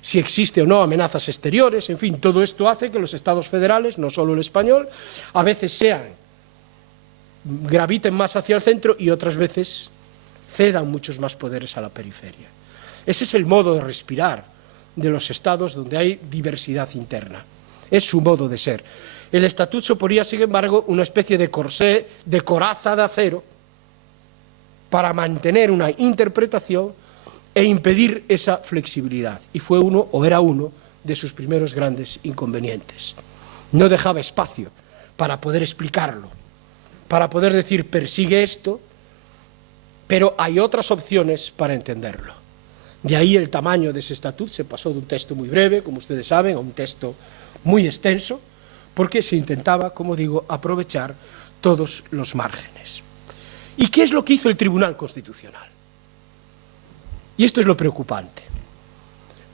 si existe o no amenazas exteriores, en fin, todo esto hace que los estados federales, no solo el español, a veces graviten más hacia el centro y otras veces cedan muchos más poderes a la periferia. Ese es el modo de respirar de los estados donde hay diversidad interna. Es su modo de ser. El Estatut suponía, sin embargo, una especie de corsé, de coraza de acero, para mantener una interpretación e impedir esa flexibilidad. Y fue era uno de sus primeros grandes inconvenientes. No dejaba espacio para poder explicarlo, para poder decir, persigue esto, pero hay otras opciones para entenderlo. De ahí el tamaño de ese Estatut se pasó de un texto muy breve, como ustedes saben, a un texto muy extenso, porque se intentaba, como digo, aprovechar todos los márgenes. ¿Y qué es lo que hizo el Tribunal Constitucional? Y esto es lo preocupante.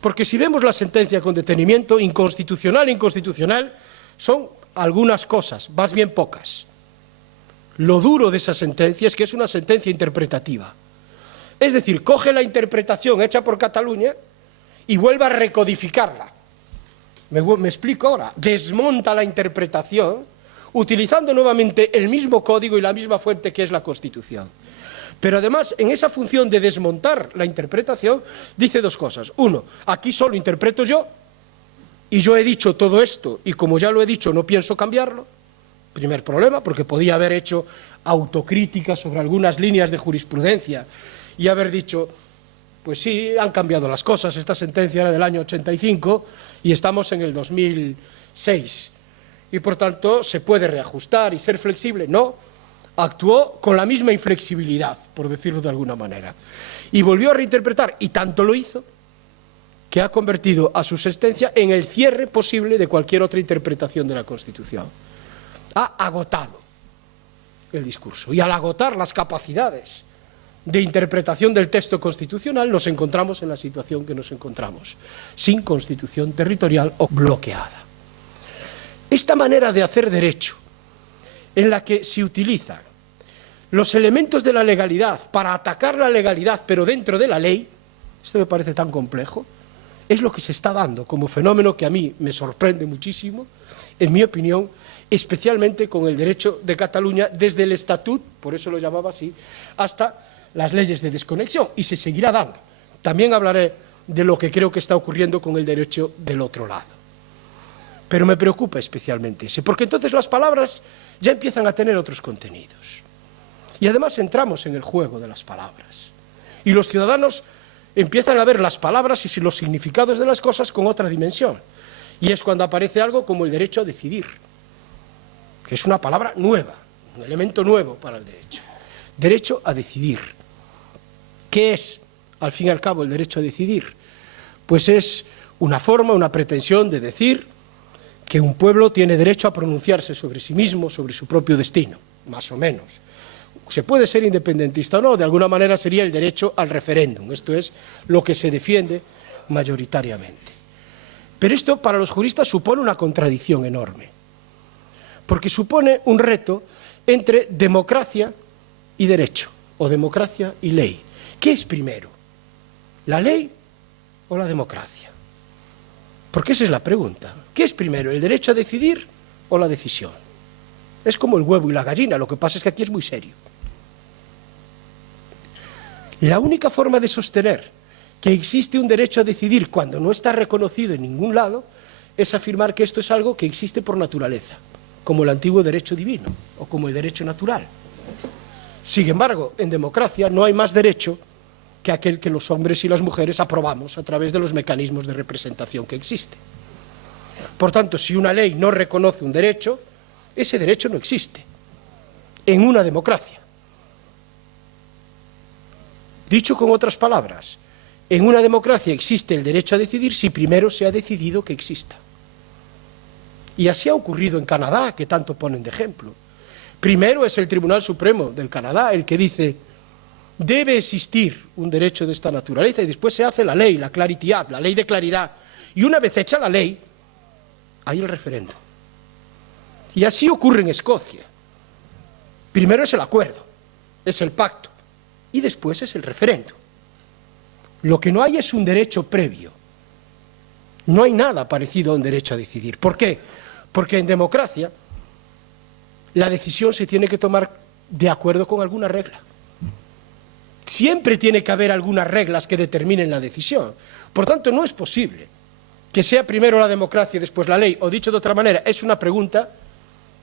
Porque si vemos la sentencia con detenimiento, inconstitucional, son algunas cosas, más bien pocas. Lo duro de esa sentencia es que es una sentencia interpretativa. Es decir, coge la interpretación hecha por Cataluña y vuelve a recodificarla. Me explico ahora. Desmonta la interpretación utilizando nuevamente el mismo código y la misma fuente que es la Constitución. Pero además, en esa función de desmontar la interpretación, dice dos cosas. Uno, aquí solo interpreto yo, y yo he dicho todo esto, y como ya lo he dicho, no pienso cambiarlo. Primer problema, porque podía haber hecho autocrítica sobre algunas líneas de jurisprudencia y haber dicho, pues sí, han cambiado las cosas, esta sentencia era del año 85 y estamos en el 2006. Y por tanto se puede reajustar y ser flexible. No, actuó con la misma inflexibilidad, por decirlo de alguna manera. Y volvió a reinterpretar, y tanto lo hizo, que ha convertido a su sentencia en el cierre posible de cualquier otra interpretación de la Constitución. Ha agotado el discurso. Y al agotar las capacidades de interpretación del texto constitucional, nos encontramos en la situación que nos encontramos, sin constitución territorial o bloqueada. Esta manera de hacer derecho, en la que se utilizan los elementos de la legalidad para atacar la legalidad, pero dentro de la ley, esto me parece tan complejo, es lo que se está dando como fenómeno que a mí me sorprende muchísimo, en mi opinión, especialmente con el derecho de Cataluña, desde el Estatut, por eso lo llamaba así, hasta las leyes de desconexión, y se seguirá dando. También hablaré de lo que creo que está ocurriendo con el derecho del otro lado. Pero me preocupa especialmente ese, porque entonces las palabras ya empiezan a tener otros contenidos. Y además entramos en el juego de las palabras. Y los ciudadanos empiezan a ver las palabras y los significados de las cosas con otra dimensión. Y es cuando aparece algo como el derecho a decidir, que es una palabra nueva, un elemento nuevo para el derecho. Derecho a decidir. ¿Qué es, al fin y al cabo, el derecho a decidir? Pues es una forma, una pretensión de decir que un pueblo tiene derecho a pronunciarse sobre sí mismo, sobre su propio destino, más o menos. Se puede ser independentista o no, de alguna manera sería el derecho al referéndum, esto es lo que se defiende mayoritariamente. Pero esto para los juristas supone una contradicción enorme, porque supone un reto entre democracia y derecho, o democracia y ley. ¿Qué es primero? ¿La ley o la democracia? Porque esa es la pregunta. ¿Qué es primero, el derecho a decidir o la decisión? Es como el huevo y la gallina, lo que pasa es que aquí es muy serio. La única forma de sostener que existe un derecho a decidir cuando no está reconocido en ningún lado es afirmar que esto es algo que existe por naturaleza, como el antiguo derecho divino o como el derecho natural. Sin embargo, en democracia no hay más derecho que aquel que los hombres y las mujeres aprobamos a través de los mecanismos de representación que existen. Por tanto, si una ley no reconoce un derecho, ese derecho no existe en una democracia. Dicho con otras palabras, en una democracia existe el derecho a decidir si primero se ha decidido que exista. Y así ha ocurrido en Canadá, que tanto ponen de ejemplo. Primero es el Tribunal Supremo del Canadá el que dice debe existir un derecho de esta naturaleza y después se hace la ley, la Clarity Act, la ley de claridad. Y una vez hecha la ley, hay el referéndum. Y así ocurre en Escocia. Primero es el acuerdo, es el pacto, y después es el referéndum. Lo que no hay es un derecho previo. No hay nada parecido a un derecho a decidir. ¿Por qué? Porque en democracia la decisión se tiene que tomar de acuerdo con alguna regla. Siempre tiene que haber algunas reglas que determinen la decisión. Por tanto, no es posible que sea primero la democracia y después la ley, o dicho de otra manera, es una pregunta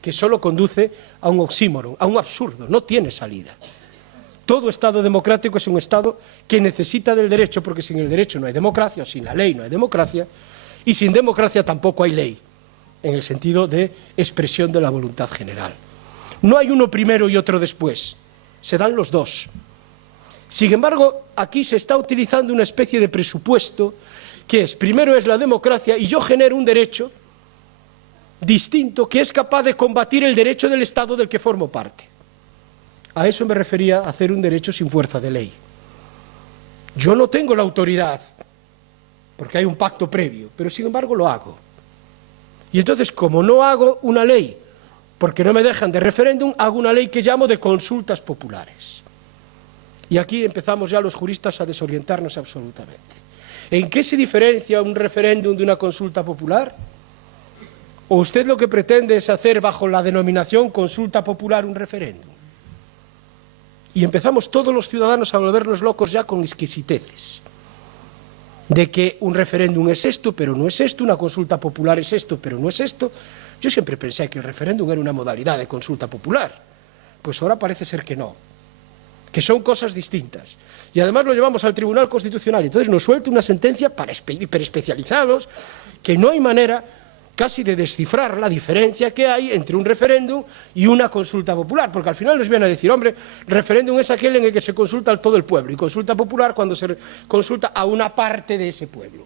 que solo conduce a un oxímoron, a un absurdo, no tiene salida. Todo Estado democrático es un Estado que necesita del derecho, porque sin el derecho no hay democracia, o sin la ley no hay democracia, y sin democracia tampoco hay ley, en el sentido de expresión de la voluntad general. No hay uno primero y otro después, se dan los dos. Sin embargo, aquí se está utilizando una especie de presupuesto que es, primero es la democracia y yo genero un derecho distinto que es capaz de combatir el derecho del Estado del que formo parte. A eso me refería a hacer un derecho sin fuerza de ley. Yo no tengo la autoridad, porque hay un pacto previo, pero sin embargo lo hago. Y entonces, como no hago una ley, porque no me dejan de referéndum, hago una ley que llamo de consultas populares. Y aquí empezamos ya los juristas a desorientarnos absolutamente. ¿En qué se diferencia un referéndum de una consulta popular? ¿O usted lo que pretende es hacer bajo la denominación consulta popular un referéndum? Y empezamos todos los ciudadanos a volvernos locos ya con exquisiteces. De que un referéndum es esto, pero no es esto, una consulta popular es esto, pero no es esto. Yo siempre pensé que el referéndum era una modalidad de consulta popular. Pues ahora parece ser que no. Que son cosas distintas. Y además lo llevamos al Tribunal Constitucional. Entonces nos suelta una sentencia para hiperespecializados que no hay manera casi de descifrar la diferencia que hay entre un referéndum y una consulta popular, porque al final nos vienen a decir, hombre, referéndum es aquel en el que se consulta a todo el pueblo, y consulta popular cuando se consulta a una parte de ese pueblo.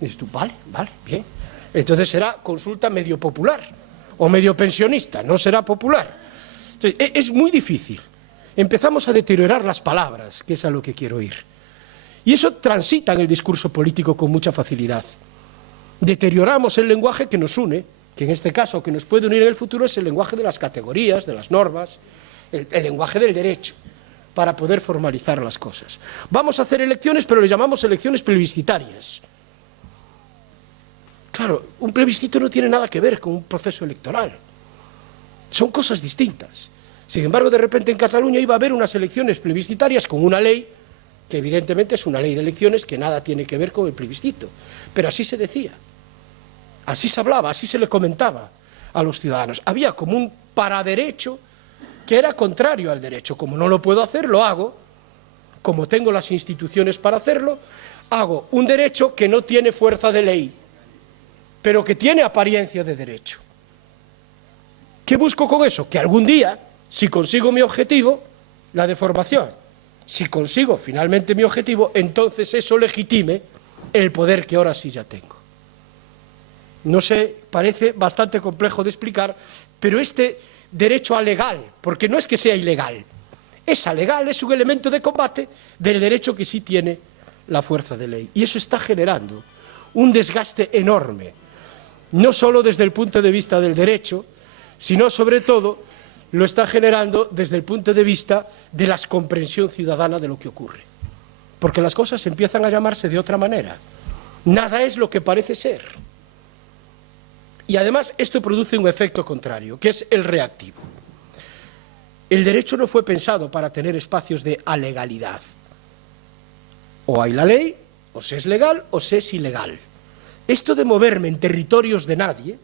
Y dices tú, vale, bien. Entonces será consulta medio popular, o medio pensionista, no será popular. Entonces, es muy difícil. Empezamos a deteriorar las palabras, que es a lo que quiero ir. Y eso transita en el discurso político con mucha facilidad. Deterioramos el lenguaje que nos une que en este caso, que nos puede unir en el futuro, es el lenguaje de las categorías, de las normas, el lenguaje del derecho, para poder formalizar las cosas. Vamos a hacer elecciones, pero le llamamos elecciones plebiscitarias. Claro, un plebiscito no tiene nada que ver con un proceso electoral. Son cosas distintas. Sin embargo, de repente en Cataluña iba a haber unas elecciones plebiscitarias con una ley, que evidentemente es una ley de elecciones que nada tiene que ver con el plebiscito. Pero así se decía, así se hablaba, así se le comentaba a los ciudadanos. Había como un paraderecho que era contrario al derecho. Como no lo puedo hacer, lo hago. Como tengo las instituciones para hacerlo, hago un derecho que no tiene fuerza de ley, pero que tiene apariencia de derecho. ¿Qué busco con eso? Que algún día, si consigo mi objetivo, la deformación, si consigo finalmente mi objetivo, entonces eso legitime el poder que ahora sí ya tengo. No sé, parece bastante complejo de explicar, pero este derecho alegal, porque no es que sea ilegal, es alegal, es un elemento de combate del derecho que sí tiene la fuerza de ley. Y eso está generando un desgaste enorme, no solo desde el punto de vista del derecho, sino sobre todo lo está generando desde el punto de vista de la comprensión ciudadana de lo que ocurre. Porque las cosas empiezan a llamarse de otra manera. Nada es lo que parece ser. Y además esto produce un efecto contrario, que es el reactivo. El derecho no fue pensado para tener espacios de alegalidad. O hay la ley, o se es legal, o se es ilegal. Esto de moverme en territorios de nadie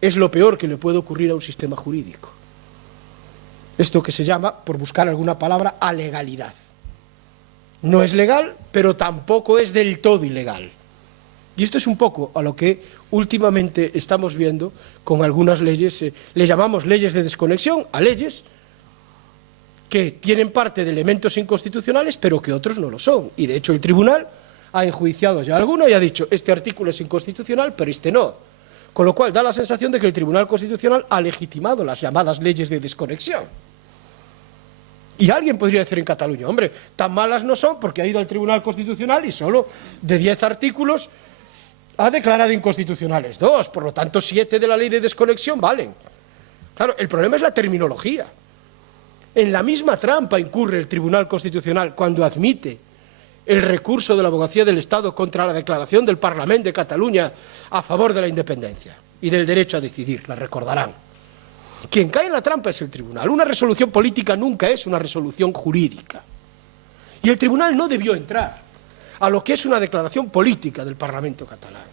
es lo peor que le puede ocurrir a un sistema jurídico. Esto que se llama, por buscar alguna palabra, alegalidad. No es legal, pero tampoco es del todo ilegal. Y esto es un poco a lo que últimamente estamos viendo con algunas leyes, le llamamos leyes de desconexión, a leyes que tienen parte de elementos inconstitucionales, pero que otros no lo son. Y de hecho el tribunal ha enjuiciado ya alguno y ha dicho, este artículo es inconstitucional, pero este no. Con lo cual da la sensación de que el Tribunal Constitucional ha legitimado las llamadas leyes de desconexión. Y alguien podría decir en Cataluña, hombre, tan malas no son porque ha ido al Tribunal Constitucional y solo de 10 artículos ha declarado inconstitucionales 2, por lo tanto 7 de la ley de desconexión valen. Claro, el problema es la terminología. En la misma trampa incurre el Tribunal Constitucional cuando admite el recurso de la Abogacía del Estado contra la declaración del Parlament de Cataluña a favor de la independencia y del derecho a decidir, la recordarán. Quien cae en la trampa es el tribunal. Una resolución política nunca es una resolución jurídica. Y el tribunal no debió entrar a lo que es una declaración política del Parlamento catalán.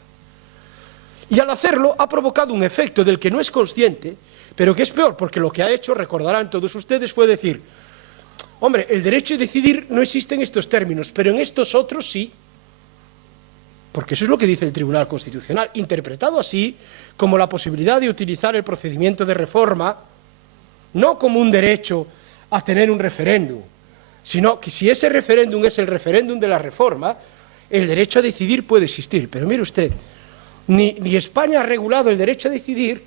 Y al hacerlo ha provocado un efecto del que no es consciente, pero que es peor, porque lo que ha hecho, recordarán todos ustedes, fue decir, hombre, el derecho a decidir no existe en estos términos, pero en estos otros sí. Porque eso es lo que dice el Tribunal Constitucional, interpretado así como la posibilidad de utilizar el procedimiento de reforma, no como un derecho a tener un referéndum, sino que si ese referéndum es el referéndum de la reforma, el derecho a decidir puede existir. Pero mire usted, ni España ha regulado el derecho a decidir,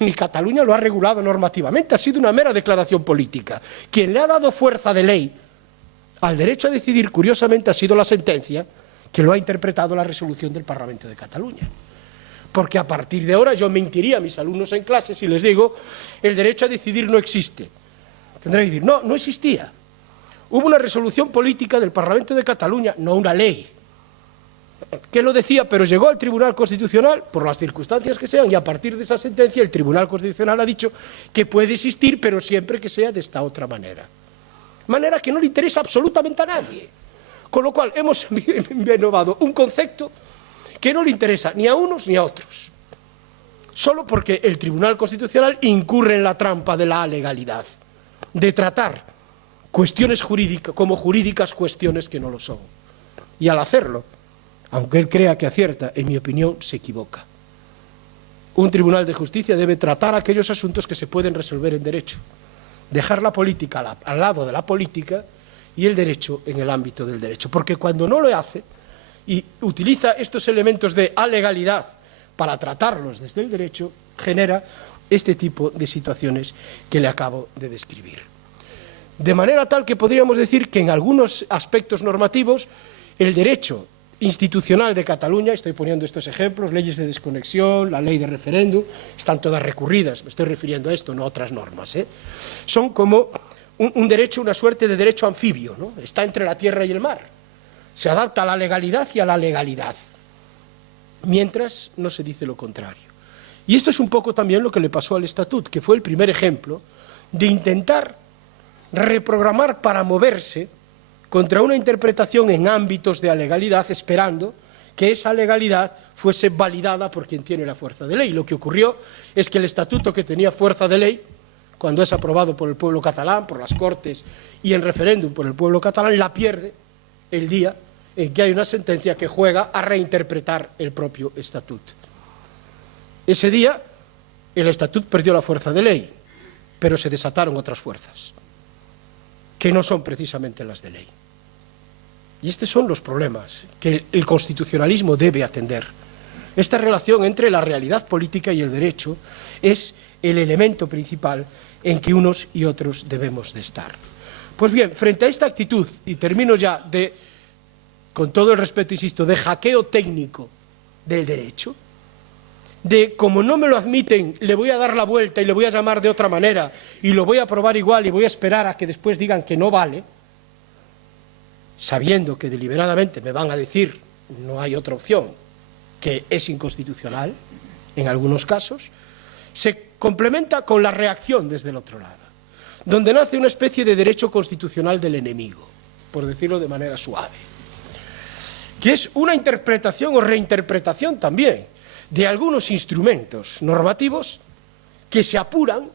ni Cataluña lo ha regulado normativamente, ha sido una mera declaración política. Quien le ha dado fuerza de ley al derecho a decidir, curiosamente, ha sido la sentencia que lo ha interpretado la resolución del Parlamento de Cataluña. Porque a partir de ahora yo mentiría a mis alumnos en clase si les digo el derecho a decidir no existe. Tendrán que decir, no, no existía. Hubo una resolución política del Parlamento de Cataluña, no una ley, que lo decía, pero llegó al Tribunal Constitucional, por las circunstancias que sean, y a partir de esa sentencia el Tribunal Constitucional ha dicho que puede existir, pero siempre que sea de esta otra manera. Manera que no le interesa absolutamente a nadie. Con lo cual hemos innovado un concepto que no le interesa ni a unos ni a otros. Solo porque el Tribunal Constitucional incurre en la trampa de la legalidad, de tratar cuestiones jurídicas como jurídicas cuestiones que no lo son. Y al hacerlo, aunque él crea que acierta, en mi opinión, se equivoca. Un tribunal de justicia debe tratar aquellos asuntos que se pueden resolver en derecho, dejar la política al lado de la política y el derecho en el ámbito del derecho. Porque cuando no lo hace y utiliza estos elementos de alegalidad para tratarlos desde el derecho, genera este tipo de situaciones que le acabo de describir. De manera tal que podríamos decir que en algunos aspectos normativos el derecho institucional de Cataluña, estoy poniendo estos ejemplos, leyes de desconexión, la ley de referéndum, están todas recurridas, me estoy refiriendo a esto, no a otras normas, son como un derecho, una suerte de derecho anfibio, ¿no? Está entre la tierra y el mar, se adapta a la legalidad y a la legalidad, mientras no se dice lo contrario. Y esto es un poco también lo que le pasó al Estatut, que fue el primer ejemplo de intentar reprogramar para moverse contra una interpretación en ámbitos de legalidad, esperando que esa legalidad fuese validada por quien tiene la fuerza de ley. Lo que ocurrió es que el estatuto, que tenía fuerza de ley, cuando es aprobado por el pueblo catalán, por las Cortes y en referéndum por el pueblo catalán, la pierde el día en que hay una sentencia que juega a reinterpretar el propio estatuto. Ese día el estatut perdió la fuerza de ley, pero se desataron otras fuerzas, que no son precisamente las de ley. Y estos son los problemas que el constitucionalismo debe atender. Esta relación entre la realidad política y el derecho es el elemento principal en que unos y otros debemos de estar. Pues bien, frente a esta actitud, y termino ya con todo el respeto, insisto, de hackeo técnico del derecho, de como no me lo admiten, le voy a dar la vuelta y le voy a llamar de otra manera y lo voy a probar igual y voy a esperar a que después digan que no vale, sabiendo que deliberadamente me van a decir no hay otra opción, que es inconstitucional en algunos casos, se complementa con la reacción desde el otro lado, donde nace una especie de derecho constitucional del enemigo, por decirlo de manera suave, que es una interpretación o reinterpretación también de algunos instrumentos normativos que se apuran,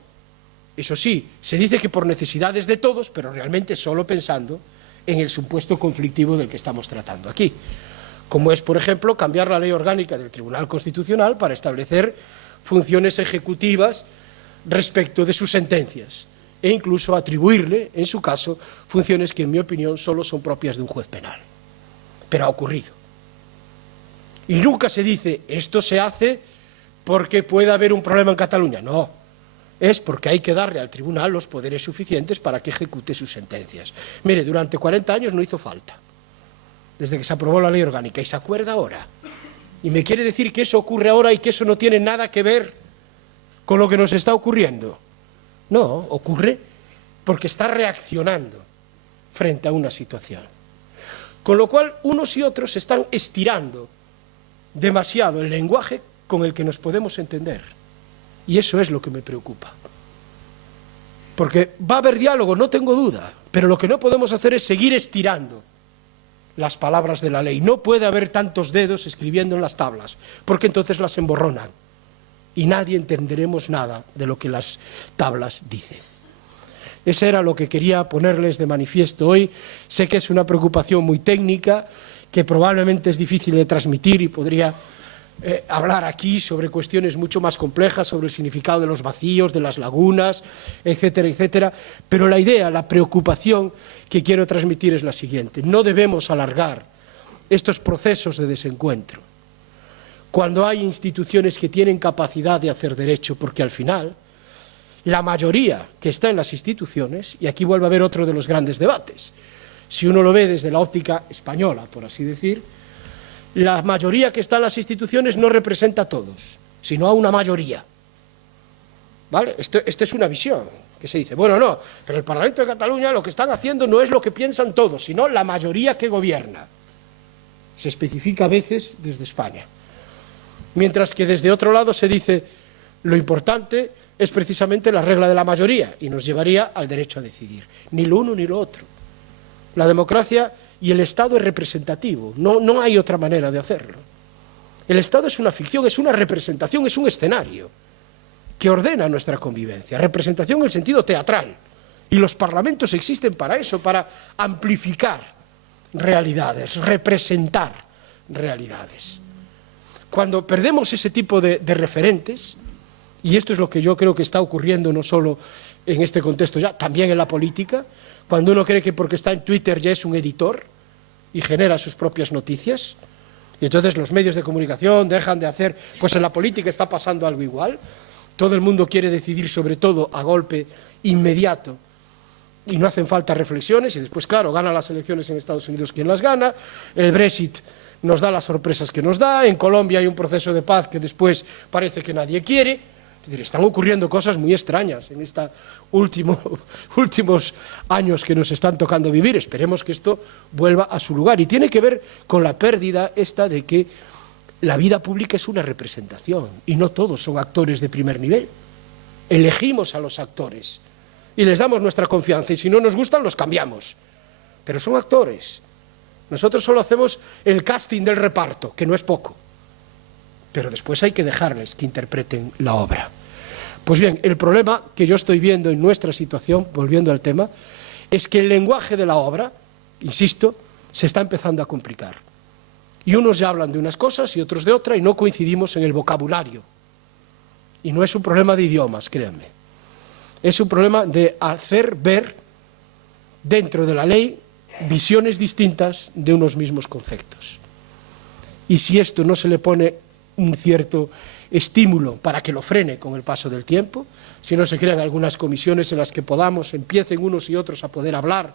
eso sí, se dice que por necesidades de todos, pero realmente solo pensando en el supuesto conflictivo del que estamos tratando aquí, como es, por ejemplo, cambiar la ley orgánica del Tribunal Constitucional para establecer funciones ejecutivas respecto de sus sentencias e incluso atribuirle, en su caso, funciones que, en mi opinión, solo son propias de un juez penal. Pero ha ocurrido. Y nunca se dice, esto se hace porque puede haber un problema en Cataluña. No, es porque hay que darle al tribunal los poderes suficientes para que ejecute sus sentencias. Mire, durante 40 años no hizo falta, desde que se aprobó la ley orgánica, y se acuerda ahora. Y me quiere decir que eso ocurre ahora y que eso no tiene nada que ver con lo que nos está ocurriendo. No, ocurre porque está reaccionando frente a una situación. Con lo cual, unos y otros están estirando demasiado el lenguaje con el que nos podemos entender, y eso es lo que me preocupa, porque va a haber diálogo, no tengo duda, pero lo que no podemos hacer es seguir estirando las palabras de la ley. No puede haber tantos dedos escribiendo en las tablas, porque entonces las emborronan y nadie entenderemos nada de lo que las tablas dicen. Eso era lo que quería ponerles de manifiesto hoy. Sé que es una preocupación muy técnica, que probablemente es difícil de transmitir, y podría hablar aquí sobre cuestiones mucho más complejas, sobre el significado de los vacíos, de las lagunas, etcétera, etcétera, pero la idea, la preocupación que quiero transmitir es la siguiente: no debemos alargar estos procesos de desencuentro cuando hay instituciones que tienen capacidad de hacer derecho, porque al final la mayoría que está en las instituciones, y aquí vuelve a haber otro de los grandes debates, si uno lo ve desde la óptica española, por así decir, la mayoría que está en las instituciones no representa a todos, sino a una mayoría. ¿Vale? Esto es una visión que se dice, bueno, no, pero el Parlamento de Cataluña lo que están haciendo no es lo que piensan todos, sino la mayoría que gobierna. Se especifica a veces desde España. Mientras que desde otro lado se dice, lo importante es precisamente la regla de la mayoría, y nos llevaría al derecho a decidir. Ni lo uno ni lo otro. La democracia y el Estado es representativo, no hay otra manera de hacerlo. El Estado es una ficción, es una representación, es un escenario que ordena nuestra convivencia. Representación en el sentido teatral. Y los parlamentos existen para eso, para amplificar realidades, representar realidades. Cuando perdemos ese tipo de referentes, y esto es lo que yo creo que está ocurriendo no solo en este contexto ya, también en la política, cuando uno cree que porque está en Twitter ya es un editor y genera sus propias noticias, y entonces los medios de comunicación dejan de hacer, pues en la política está pasando algo igual, todo el mundo quiere decidir sobre todo a golpe inmediato, y no hacen falta reflexiones, y después, claro, gana las elecciones en Estados Unidos quien las gana, el Brexit nos da las sorpresas que nos da. En Colombia hay un proceso de paz que después parece que nadie quiere. Es decir, están ocurriendo cosas muy extrañas en estos últimos años que nos están tocando vivir. Esperemos que esto vuelva a su lugar. Y tiene que ver con la pérdida esta de que la vida pública es una representación y no todos son actores de primer nivel. Elegimos a los actores y les damos nuestra confianza, y si no nos gustan los cambiamos. Pero son actores. Nosotros solo hacemos el casting del reparto, que no es poco. Pero después hay que dejarles que interpreten la obra. Pues bien, el problema que yo estoy viendo en nuestra situación, volviendo al tema, es que el lenguaje de la obra, insisto, se está empezando a complicar. Y unos ya hablan de unas cosas y otros de otra, y no coincidimos en el vocabulario. Y no es un problema de idiomas, créanme. Es un problema de hacer ver dentro de la ley visiones distintas de unos mismos conceptos. Y si esto no se le pone un cierto estímulo para que lo frene con el paso del tiempo, si no se crean algunas comisiones en las que empiecen unos y otros a poder hablar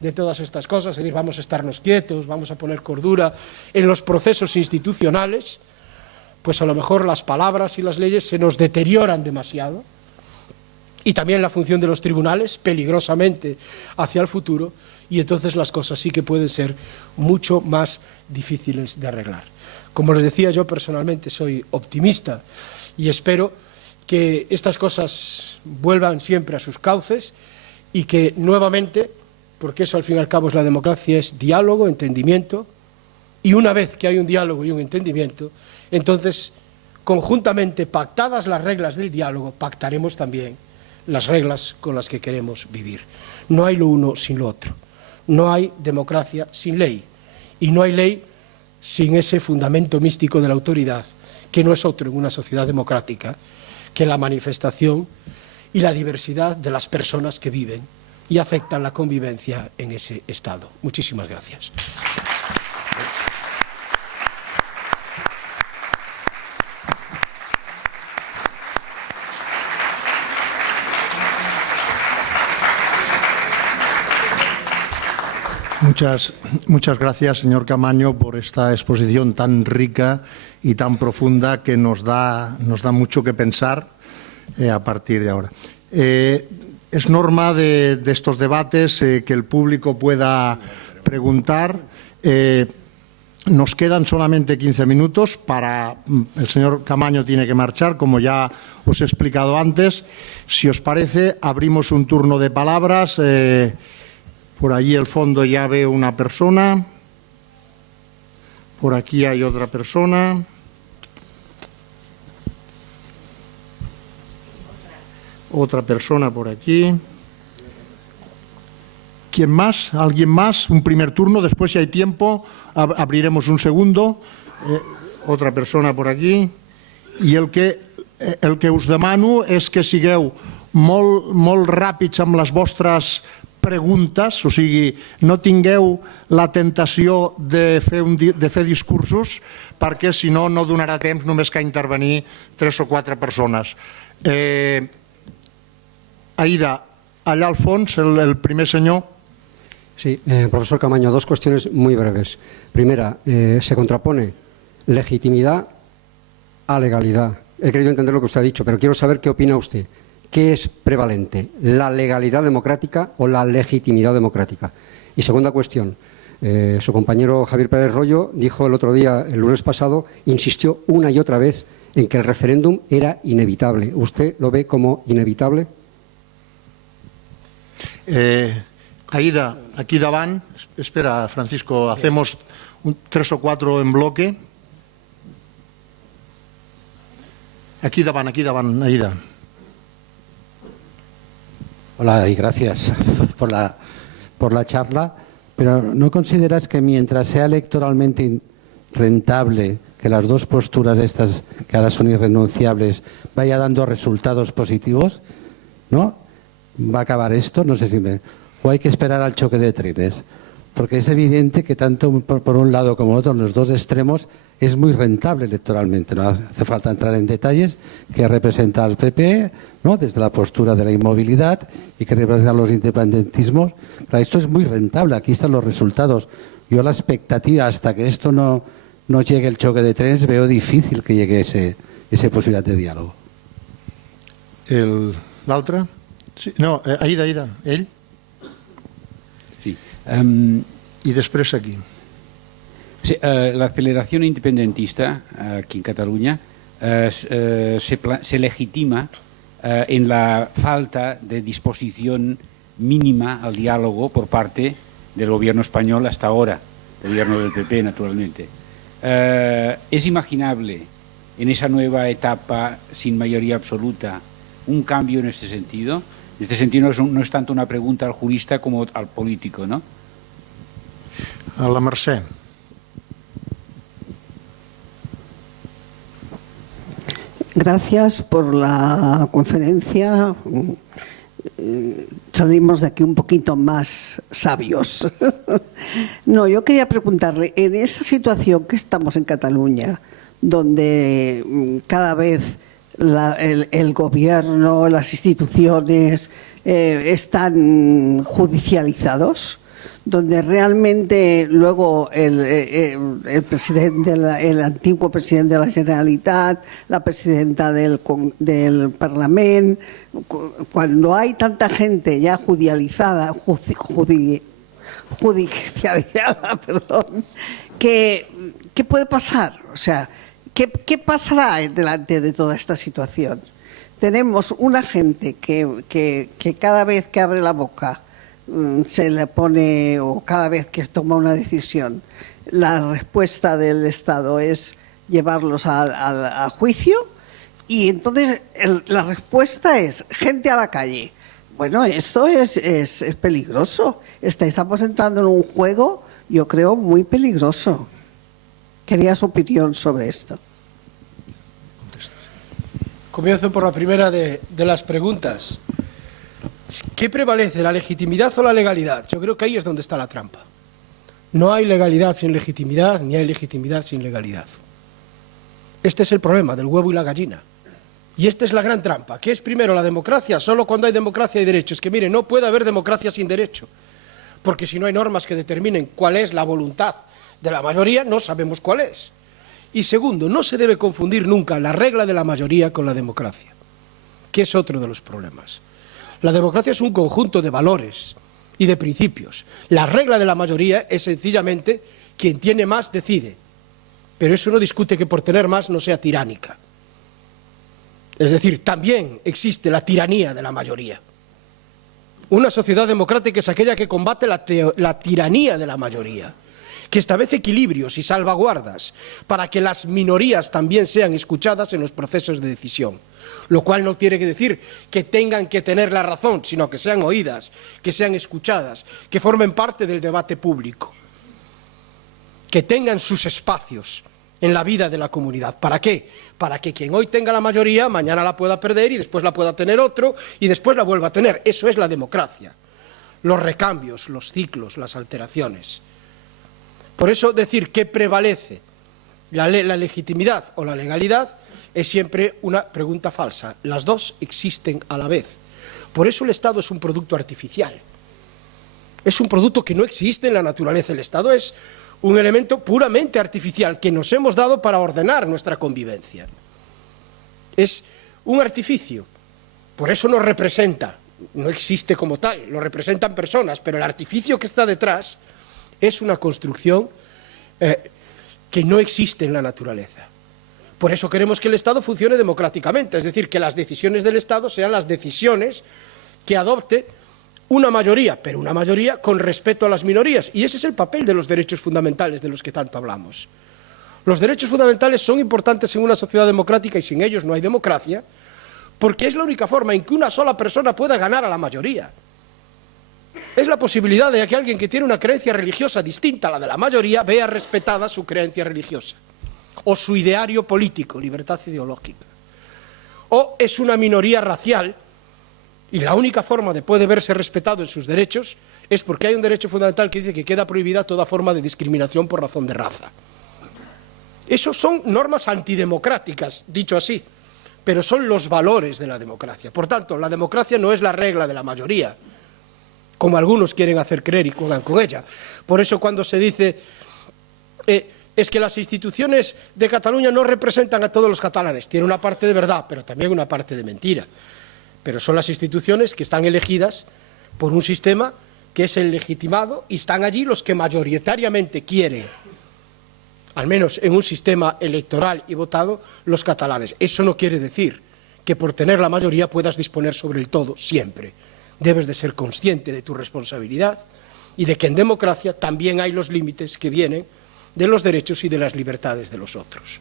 de todas estas cosas, es decir, vamos a estarnos quietos, vamos a poner cordura en los procesos institucionales, pues a lo mejor las palabras y las leyes se nos deterioran demasiado, y también la función de los tribunales, peligrosamente hacia el futuro, y entonces las cosas sí que pueden ser mucho más difíciles de arreglar. Como les decía, yo personalmente soy optimista y espero que estas cosas vuelvan siempre a sus cauces y que nuevamente, porque eso al fin y al cabo es la democracia, es diálogo, entendimiento, y una vez que hay un diálogo y un entendimiento, entonces, conjuntamente pactadas las reglas del diálogo, pactaremos también las reglas con las que queremos vivir. No hay lo uno sin lo otro. No hay democracia sin ley. Y no hay ley sin ese fundamento místico de la autoridad, que no es otro en una sociedad democrática que la manifestación y la diversidad de las personas que viven y afectan la convivencia en ese Estado. Muchísimas gracias. Muchas gracias, señor Camaño, por esta exposición tan rica y tan profunda que nos da mucho que pensar a partir de ahora. Es norma de estos debates que el público pueda preguntar. Nos quedan solamente 15 minutos el señor Camaño tiene que marchar, como ya os he explicado antes. Si os parece, abrimos un turno de palabras. Por allí al fondo ya veo una persona. Por aquí hay otra persona. Otra persona por aquí. ¿Quién más? ¿Alguien más? Un primer turno. Después, si hay tiempo, abriremos un segundo. Otra persona por aquí. I el que us demano és que sigueu molt ràpids amb les vostres preguntes, o sigui, no tingueu la tentació de fer discursos, perquè si no, no donarà temps només que intervenir 3 o 4 persones. Aida, allà al fons, el primer senyor. Sí, profesor Camaño, 2 cuestiones muy breves. Primera, se contrapone legitimidad a legalidad. He querido entender lo que usted ha dicho, pero quiero saber qué opina usted. ¿Qué es prevalente, la legalidad democrática o la legitimidad democrática? Y segunda cuestión, su compañero Javier Pérez Royo dijo el otro día, el lunes pasado, insistió una y otra vez en que el referéndum era inevitable. ¿Usted lo ve como inevitable? Aida, aquí davant, espera, Francisco, hacemos 3 o 4 en bloque. Aquí davant, Aida. Hola y gracias por la charla, pero ¿no consideras que mientras sea electoralmente rentable que las 2 posturas estas que ahora son irrenunciables vaya dando resultados positivos? ¿No? ¿Va a acabar esto? No sé si o hay que esperar al choque de trenes, porque es evidente que tanto por un lado como el otro, en los 2 extremos, es muy rentable electoralmente. No hace falta entrar en detalles que representa el PP, ¿no?, desde la postura de la inmovilidad, y que representa los independentismos. Claro, esto es muy rentable, aquí están los resultados. Yo la expectativa, hasta que esto no llegue el choque de trenes, veo difícil que llegue esa posibilidad de diálogo. L'altre? Sí, no, Aida, ell? Sí. I després aquí. Sí, la aceleración independentista aquí en Cataluña se legitima en la falta de disposición mínima al diálogo por parte del gobierno español hasta ahora, el gobierno del PP, naturalmente. ¿Es imaginable en esa nueva etapa sin mayoría absoluta un cambio en este sentido? En este sentido no es tanto una pregunta al jurista como al político, ¿no? A la Mercè. Gracias por la conferencia. Salimos de aquí un poquito más sabios. No, yo quería preguntarle, en esa situación que estamos en Cataluña, donde cada vez el gobierno, las instituciones están judicializados, donde realmente luego el presidente, el antiguo presidente de la Generalitat, la presidenta del Parlamento, cuando hay tanta gente ya judicializada, perdón, ¿qué puede pasar? O sea, ¿qué pasará delante de toda esta situación? Tenemos una gente que cada vez que abre la boca se le pone, o cada vez que toma una decisión, la respuesta del Estado es llevarlos a juicio, y entonces la respuesta es gente a la calle. Bueno, esto es peligroso. Estamos entrando en un juego, yo creo, muy peligroso. Quería su opinión sobre esto. Comienzo por la primera de las preguntas. ¿Qué prevalece, la legitimidad o la legalidad? Yo creo que ahí es donde está la trampa. No hay legalidad sin legitimidad, ni hay legitimidad sin legalidad. Este es el problema del huevo y la gallina. Y esta es la gran trampa. ¿Qué es primero la democracia? Solo cuando hay democracia hay derecho. Es que, mire, no puede haber democracia sin derecho. Porque si no hay normas que determinen cuál es la voluntad de la mayoría, no sabemos cuál es. Y segundo, no se debe confundir nunca la regla de la mayoría con la democracia, que es otro de los problemas. La democracia es un conjunto de valores y de principios. La regla de la mayoría es sencillamente quien tiene más decide. Pero eso no discute que por tener más no sea tiránica. Es decir, también existe la tiranía de la mayoría. Una sociedad democrática es aquella que combate la tiranía de la mayoría, que establece equilibrios y salvaguardas para que las minorías también sean escuchadas en los procesos de decisión. Lo cual no quiere decir que tengan que tener la razón, sino que sean oídas, que sean escuchadas, que formen parte del debate público, que tengan sus espacios en la vida de la comunidad. ¿Para qué? Para que quien hoy tenga la mayoría, mañana la pueda perder y después la pueda tener otro y después la vuelva a tener. Eso es la democracia. Los recambios, los ciclos, las alteraciones. Por eso decir que prevalece la legitimidad o la legalidad es siempre una pregunta falsa. Las dos existen a la vez. Por eso el Estado es un producto artificial. Es un producto que no existe en la naturaleza. El Estado es un elemento puramente artificial que nos hemos dado para ordenar nuestra convivencia. Es un artificio. Por eso nos representa. No existe como tal, lo representan personas, pero el artificio que está detrás es una construcción que no existe en la naturaleza. Por eso queremos que el Estado funcione democráticamente, es decir, que las decisiones del Estado sean las decisiones que adopte una mayoría, pero una mayoría con respeto a las minorías. Y ese es el papel de los derechos fundamentales de los que tanto hablamos. Los derechos fundamentales son importantes en una sociedad democrática y sin ellos no hay democracia, porque es la única forma en que una sola persona pueda ganar a la mayoría. Es la posibilidad de que alguien que tiene una creencia religiosa distinta a la de la mayoría vea respetada su creencia religiosa. O su ideario político, libertad ideológica. O es una minoría racial y la única forma de poder verse respetado en sus derechos es porque hay un derecho fundamental que dice que queda prohibida toda forma de discriminación por razón de raza. Esos son normas antidemocráticas, dicho así, pero son los valores de la democracia. Por tanto, la democracia no es la regla de la mayoría. como algunos quieren hacer creer y juegan con ella. Por eso cuando se dice es que las instituciones de Cataluña no representan a todos los catalanes, tiene una parte de verdad, pero también una parte de mentira. Pero son las instituciones que están elegidas por un sistema que es el legitimado y están allí los que mayoritariamente quieren, al menos en un sistema electoral y votado, los catalanes. Eso no quiere decir que por tener la mayoría puedas disponer sobre el todo siempre. Debes de ser consciente de tu responsabilidad y de que en democracia también hay los límites que vienen de los derechos y de las libertades de los otros.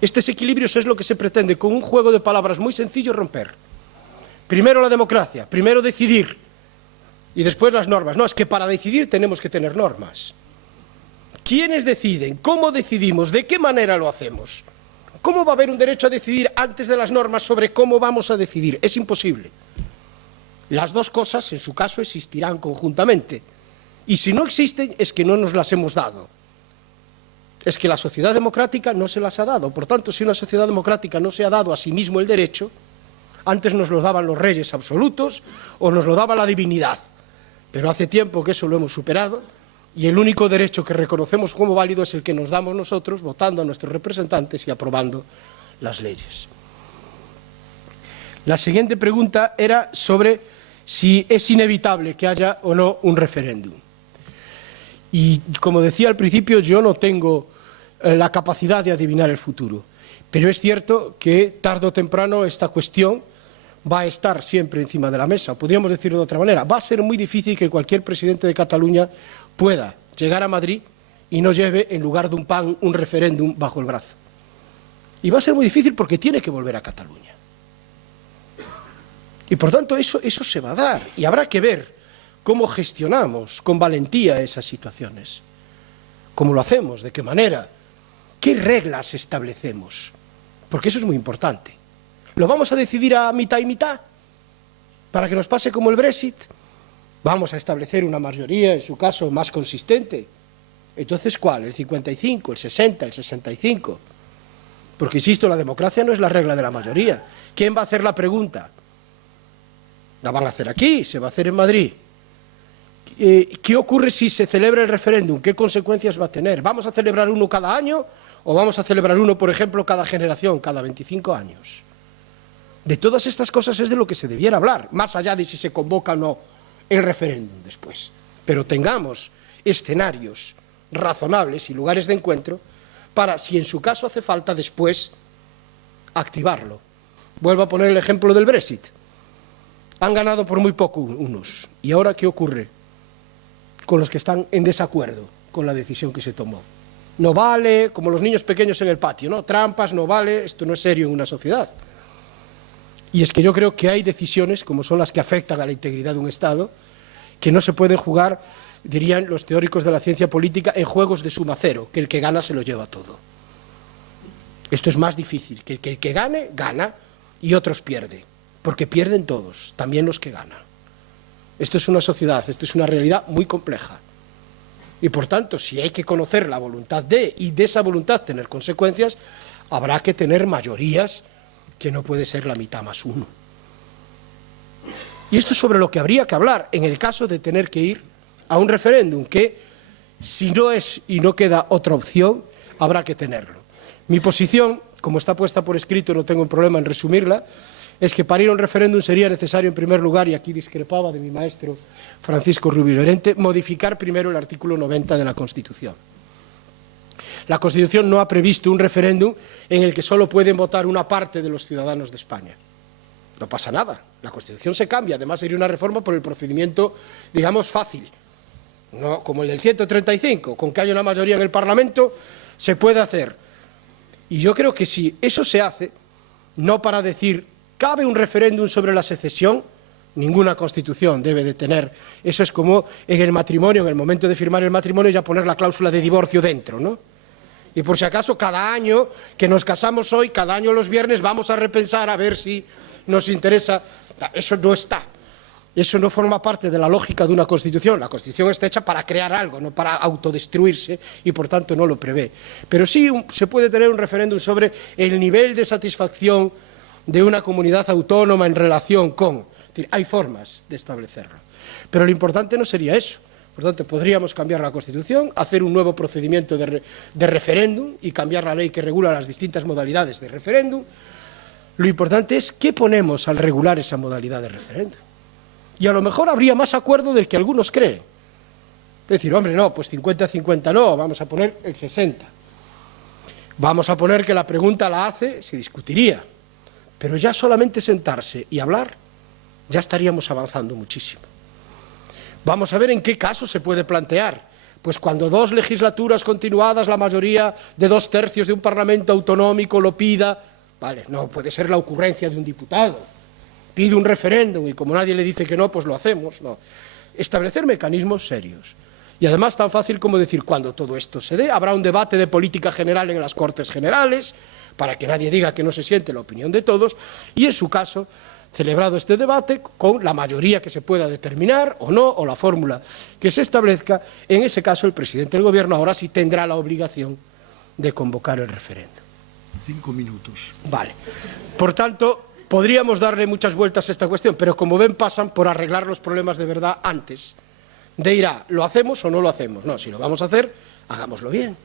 Estos equilibrios es lo que se pretende con un juego de palabras muy sencillo romper. Primero la democracia, primero decidir y después las normas. No, es que para decidir tenemos que tener normas. ¿Quiénes deciden? ¿Cómo decidimos? ¿De qué manera lo hacemos? ¿Cómo va a haber un derecho a decidir antes de las normas sobre cómo vamos a decidir? Es imposible. Las dos cosas, en su caso, existirán conjuntamente. Y si no existen, es que no nos las hemos dado. Es que la sociedad democrática no se las ha dado. Por tanto, si una sociedad democrática no se ha dado a sí mismo el derecho, antes nos lo daban los reyes absolutos o nos lo daba la divinidad. Pero hace tiempo que eso lo hemos superado y el único derecho que reconocemos como válido es el que nos damos nosotros, votando a nuestros representantes y aprobando las leyes. La siguiente pregunta era sobre si es inevitable que haya o no un referéndum. Y como decía al principio, yo no tengo la capacidad de adivinar el futuro, pero es cierto que tarde o temprano esta cuestión va a estar siempre encima de la mesa. Podríamos decirlo de otra manera, va a ser muy difícil que cualquier presidente de Cataluña pueda llegar a Madrid y no lleve en lugar de un pan un referéndum bajo el brazo. Y va a ser muy difícil porque tiene que volver a Cataluña. Y por tanto eso se va a dar y habrá que ver cómo gestionamos con valentía esas situaciones, cómo lo hacemos, de qué manera, qué reglas establecemos, porque eso es muy importante. ¿Lo vamos a decidir a mitad y mitad para que nos pase como el Brexit? Vamos a establecer una mayoría, en su caso, más consistente. Entonces, ¿cuál? ¿El 55, el 60, el 65? Porque, insisto, la democracia no es la regla de la mayoría. ¿Quién va a hacer la pregunta? La van a hacer aquí, se va a hacer en Madrid. ¿Qué ocurre si se celebra el referéndum? ¿Qué consecuencias va a tener? ¿Vamos a celebrar uno cada año o vamos a celebrar uno, por ejemplo, cada generación, cada 25 años? De todas estas cosas es de lo que se debiera hablar, más allá de si se convoca o no el referéndum después. Pero tengamos escenarios razonables y lugares de encuentro para, si en su caso hace falta, después activarlo. Vuelvo a poner el ejemplo del Brexit. Han ganado por muy poco unos. ¿Y ahora qué ocurre con los que están en desacuerdo con la decisión que se tomó? No vale, como los niños pequeños en el patio, ¿no? Trampas, no vale, esto no es serio en una sociedad. Y es que yo creo que hay decisiones, como son las que afectan a la integridad de un Estado, que no se pueden jugar, dirían los teóricos de la ciencia política, en juegos de suma cero, que el que gana se lo lleva todo. Esto es más difícil, que el que gane, gana, y otros pierden, porque pierden todos, también los que ganan. Esto es una sociedad, esto es una realidad muy compleja. Y por tanto, si hay que conocer la voluntad y de esa voluntad tener consecuencias, habrá que tener mayorías que no puede ser la mitad más uno. Y esto es sobre lo que habría que hablar en el caso de tener que ir a un referéndum, que si no es y no queda otra opción, habrá que tenerlo. Mi posición, como está puesta por escrito, no tengo un problema en resumirla, es que para ir a un referéndum sería necesario, en primer lugar, y aquí discrepaba de mi maestro Francisco Rubio Llorente, modificar primero el artículo 90 de la Constitución. La Constitución no ha previsto un referéndum en el que solo pueden votar una parte de los ciudadanos de España. No pasa nada, la Constitución se cambia, además sería una reforma por el procedimiento, digamos, fácil, no como el del 135, con que haya una mayoría en el Parlamento, se puede hacer. Y yo creo que si eso se hace, no para decir, ¿cabe un referéndum sobre la secesión? Ninguna Constitución debe de tener. Eso es como en el matrimonio, en el momento de firmar el matrimonio, ya poner la cláusula de divorcio dentro, ¿no? Y por si acaso, cada año que nos casamos hoy, cada año los viernes, vamos a repensar a ver si nos interesa. Eso no está. Eso no forma parte de la lógica de una Constitución. La Constitución está hecha para crear algo, no para autodestruirse, y por tanto no lo prevé. Pero sí se puede tener un referéndum sobre el nivel de satisfacción de una comunidad autónoma en relación con Hay formas de establecerlo. Pero lo importante no sería eso. Por tanto, podríamos cambiar la Constitución, hacer un nuevo procedimiento de referéndum y cambiar la ley que regula las distintas modalidades de referéndum. Lo importante es qué ponemos al regular esa modalidad de referéndum. Y a lo mejor habría más acuerdo del que algunos creen. Es decir, hombre, no, pues 50-50 no, vamos a poner el 60. Vamos a poner que la pregunta la hace, se discutiría. Pero ya solamente sentarse y hablar, ya estaríamos avanzando muchísimo. Vamos a ver en qué caso se puede plantear. Pues cuando 2 legislaturas continuadas, la mayoría de 2/3 de un parlamento autonómico lo pida, vale, no puede ser la ocurrencia de un diputado. Pide un referéndum y como nadie le dice que no, pues lo hacemos. No. Establecer mecanismos serios. Y además tan fácil como decir, cuando todo esto se dé, habrá un debate de política general en las Cortes Generales, para que nadie diga que no se siente la opinión de todos, y en su caso, celebrado este debate, con la mayoría que se pueda determinar o no, o la fórmula que se establezca, en ese caso el presidente del Gobierno ahora sí tendrá la obligación de convocar el referéndum. 5 minutos. Vale. Por tanto, podríamos darle muchas vueltas a esta cuestión, pero como ven, pasan por arreglar los problemas de verdad antes de ir a ¿lo hacemos o no lo hacemos? No, si lo vamos a hacer, hagámoslo bien.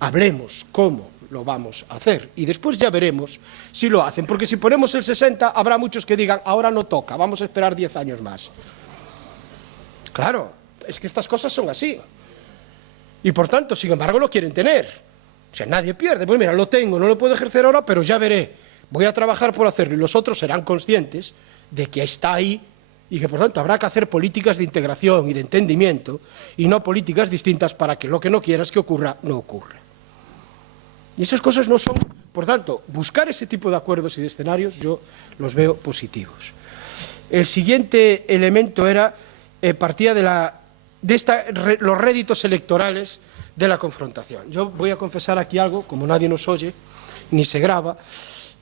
Hablemos cómo lo vamos a hacer y después ya veremos si lo hacen, porque si ponemos el 60 habrá muchos que digan ahora no toca, vamos a esperar 10 años más. Claro, es que estas cosas son así y por tanto, sin embargo, lo quieren tener. O sea, nadie pierde, pues mira, lo tengo, no lo puedo ejercer ahora, pero ya veré, voy a trabajar por hacerlo y los otros serán conscientes de que está ahí y que por tanto habrá que hacer políticas de integración y de entendimiento y no políticas distintas para que lo que no quieras que ocurra, no ocurra. Y esas cosas no son, por tanto, buscar ese tipo de acuerdos y de escenarios yo los veo positivos. El siguiente elemento era, partía de los réditos electorales de la confrontación. Yo voy a confesar aquí algo, como nadie nos oye, ni se graba,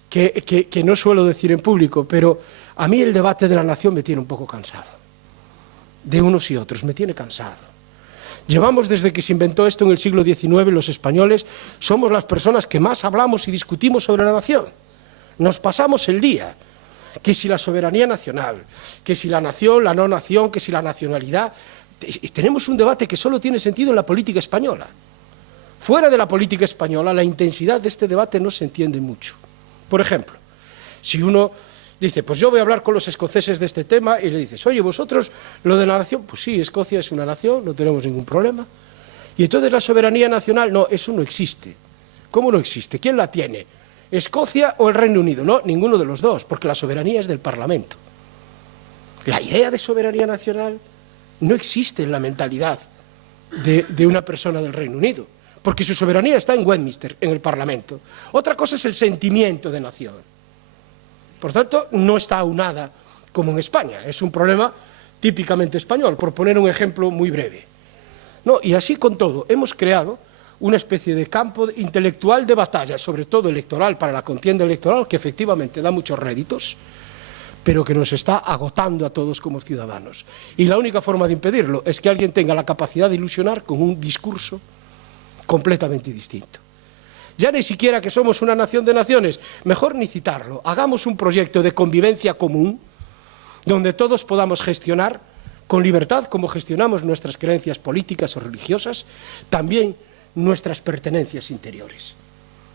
que no suelo decir en público, pero a mí el debate de la nación me tiene un poco cansado. De unos y otros, me tiene cansado. Llevamos desde que se inventó esto en el siglo XIX, los españoles somos las personas que más hablamos y discutimos sobre la nación. Nos pasamos el día, que si la soberanía nacional, que si la nación, la no nación, que si la nacionalidad. Tenemos un debate que solo tiene sentido en la política española. Fuera de la política española, la intensidad de este debate no se entiende mucho. Por ejemplo, si uno dice, pues yo voy a hablar con los escoceses de este tema y le dices, oye, vosotros, lo de la nación, pues sí, Escocia es una nación, no tenemos ningún problema. Y entonces la soberanía nacional, no, eso no existe. ¿Cómo no existe? ¿Quién la tiene? ¿Escocia o el Reino Unido? No, ninguno de los dos, porque la soberanía es del Parlamento. La idea de soberanía nacional no existe en la mentalidad de una persona del Reino Unido, porque su soberanía está en Westminster, en el Parlamento. Otra cosa es el sentimiento de nación. Por tanto, no está aunada como en España. Es un problema típicamente español, por poner un ejemplo muy breve. No, y así con todo, hemos creado una especie de campo intelectual de batalla, sobre todo electoral, para la contienda electoral, que efectivamente da muchos réditos, pero que nos está agotando a todos como ciudadanos. Y la única forma de impedirlo es que alguien tenga la capacidad de ilusionar con un discurso completamente distinto. Ya ni siquiera que somos una nación de naciones, mejor ni citarlo. Hagamos un proyecto de convivencia común, donde todos podamos gestionar con libertad, como gestionamos nuestras creencias políticas o religiosas, también nuestras pertenencias interiores.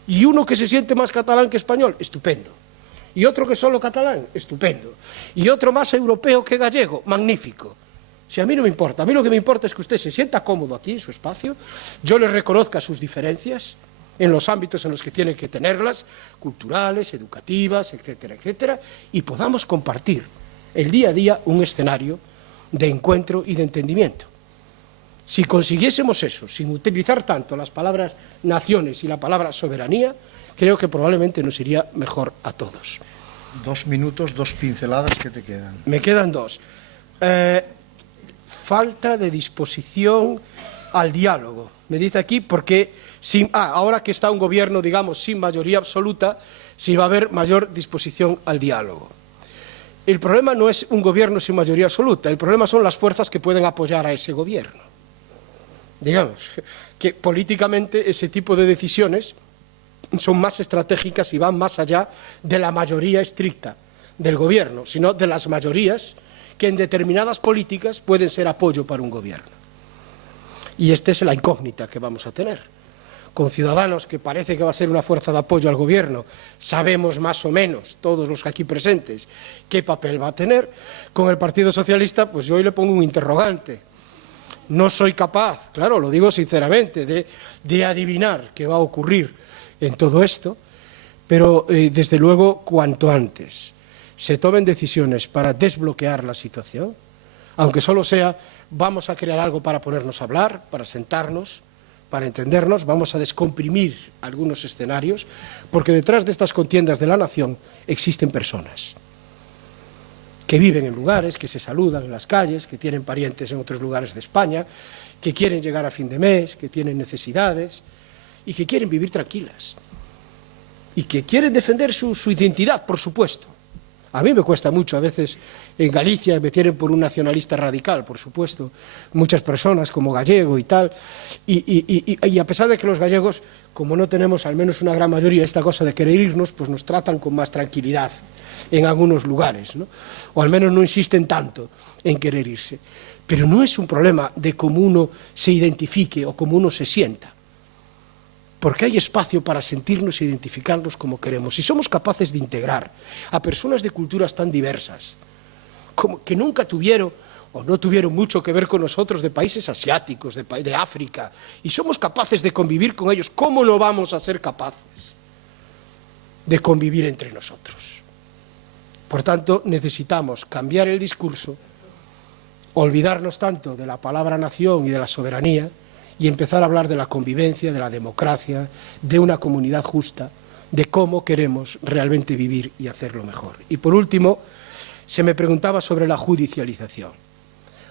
Y uno que se siente más catalán que español, estupendo. Y otro que solo catalán, estupendo. Y otro más europeo que gallego, magnífico. Si a mí no me importa, a mí lo que me importa es que usted se sienta cómodo aquí en su espacio, yo le reconozca sus diferencias en los ámbitos en los que tiene que tenerlas, culturales, educativas, etcétera, etcétera, y podamos compartir el día a día un escenario de encuentro y de entendimiento. Si consiguiésemos eso, sin utilizar tanto las palabras naciones y la palabra soberanía, creo que probablemente nos iría mejor a todos. 2 minutos, 2 pinceladas que te quedan. Me quedan 2. Falta de disposición al diálogo. Me dice aquí porque ahora que está un gobierno, digamos, sin mayoría absoluta, sí va a haber mayor disposición al diálogo. El problema no es un gobierno sin mayoría absoluta, el problema son las fuerzas que pueden apoyar a ese gobierno. Digamos que políticamente ese tipo de decisiones son más estratégicas y van más allá de la mayoría estricta del gobierno, sino de las mayorías que en determinadas políticas pueden ser apoyo para un gobierno. Y esta es la incógnita que vamos a tener. Con Ciudadanos, que parece que va a ser una fuerza de apoyo al gobierno, sabemos más o menos, todos los aquí presentes, qué papel va a tener. Con el Partido Socialista, pues yo hoy le pongo un interrogante. No soy capaz, claro, lo digo sinceramente, de adivinar qué va a ocurrir en todo esto, pero desde luego cuanto antes se tomen decisiones para desbloquear la situación, aunque solo sea vamos a crear algo para ponernos a hablar, para sentarnos, para entendernos, vamos a descomprimir algunos escenarios, porque detrás de estas contiendas de la nación existen personas que viven en lugares, que se saludan en las calles, que tienen parientes en otros lugares de España, que quieren llegar a fin de mes, que tienen necesidades y que quieren vivir tranquilas y que quieren defender su identidad, por supuesto. A mí me cuesta mucho, a veces en Galicia me tienen por un nacionalista radical, por supuesto, muchas personas como gallego y tal, y a pesar de que los gallegos, como no tenemos al menos una gran mayoría esta cosa de querer irnos, pues nos tratan con más tranquilidad en algunos lugares, ¿no? O al menos no insisten tanto en querer irse. Pero no es un problema de cómo uno se identifique o cómo uno se sienta, porque hay espacio para sentirnos e identificarnos como queremos. Si somos capaces de integrar a personas de culturas tan diversas, como que nunca tuvieron o no tuvieron mucho que ver con nosotros, de países asiáticos, de África, y somos capaces de convivir con ellos, ¿cómo no vamos a ser capaces de convivir entre nosotros? Por tanto, necesitamos cambiar el discurso, olvidarnos tanto de la palabra nación y de la soberanía, y empezar a hablar de la convivencia, de la democracia, de una comunidad justa, de cómo queremos realmente vivir y hacerlo mejor. Y por último, se me preguntaba sobre la judicialización.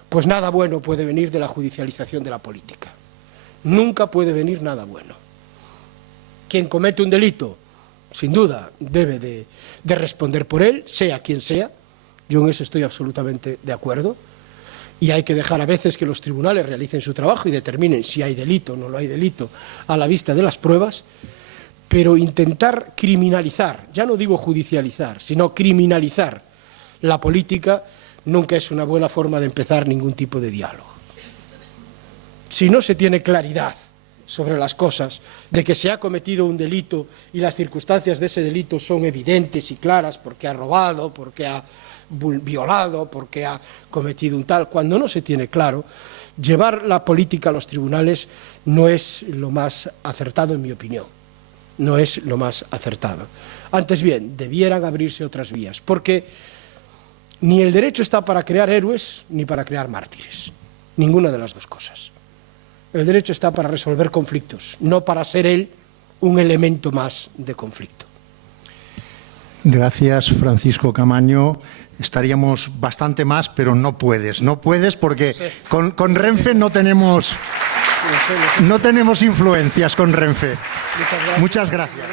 Pues nada bueno puede venir de la judicialización de la política. Nunca puede venir nada bueno. Quien comete un delito, sin duda, debe de responder por él, sea quien sea. Yo en eso estoy absolutamente de acuerdo. Y hay que dejar a veces que los tribunales realicen su trabajo y determinen si hay delito o no lo hay delito a la vista de las pruebas, pero intentar criminalizar, ya no digo judicializar, sino criminalizar la política nunca es una buena forma de empezar ningún tipo de diálogo. Si no se tiene claridad sobre las cosas, de que se ha cometido un delito y las circunstancias de ese delito son evidentes y claras, porque ha robado, porque ha violado, porque ha cometido un tal, cuando no se tiene claro, llevar la política a los tribunales no es lo más acertado, en mi opinión. No es lo más acertado. Antes bien, debieran abrirse otras vías, porque ni el derecho está para crear héroes ni para crear mártires. Ninguna de las dos cosas. El derecho está para resolver conflictos, no para ser él un elemento más de conflicto. Gracias, Francisco Camaño. Estaríamos bastante más, pero no puedes. No puedes porque con Renfe no tenemos influencias con Renfe. Muchas gracias. Muchas gracias.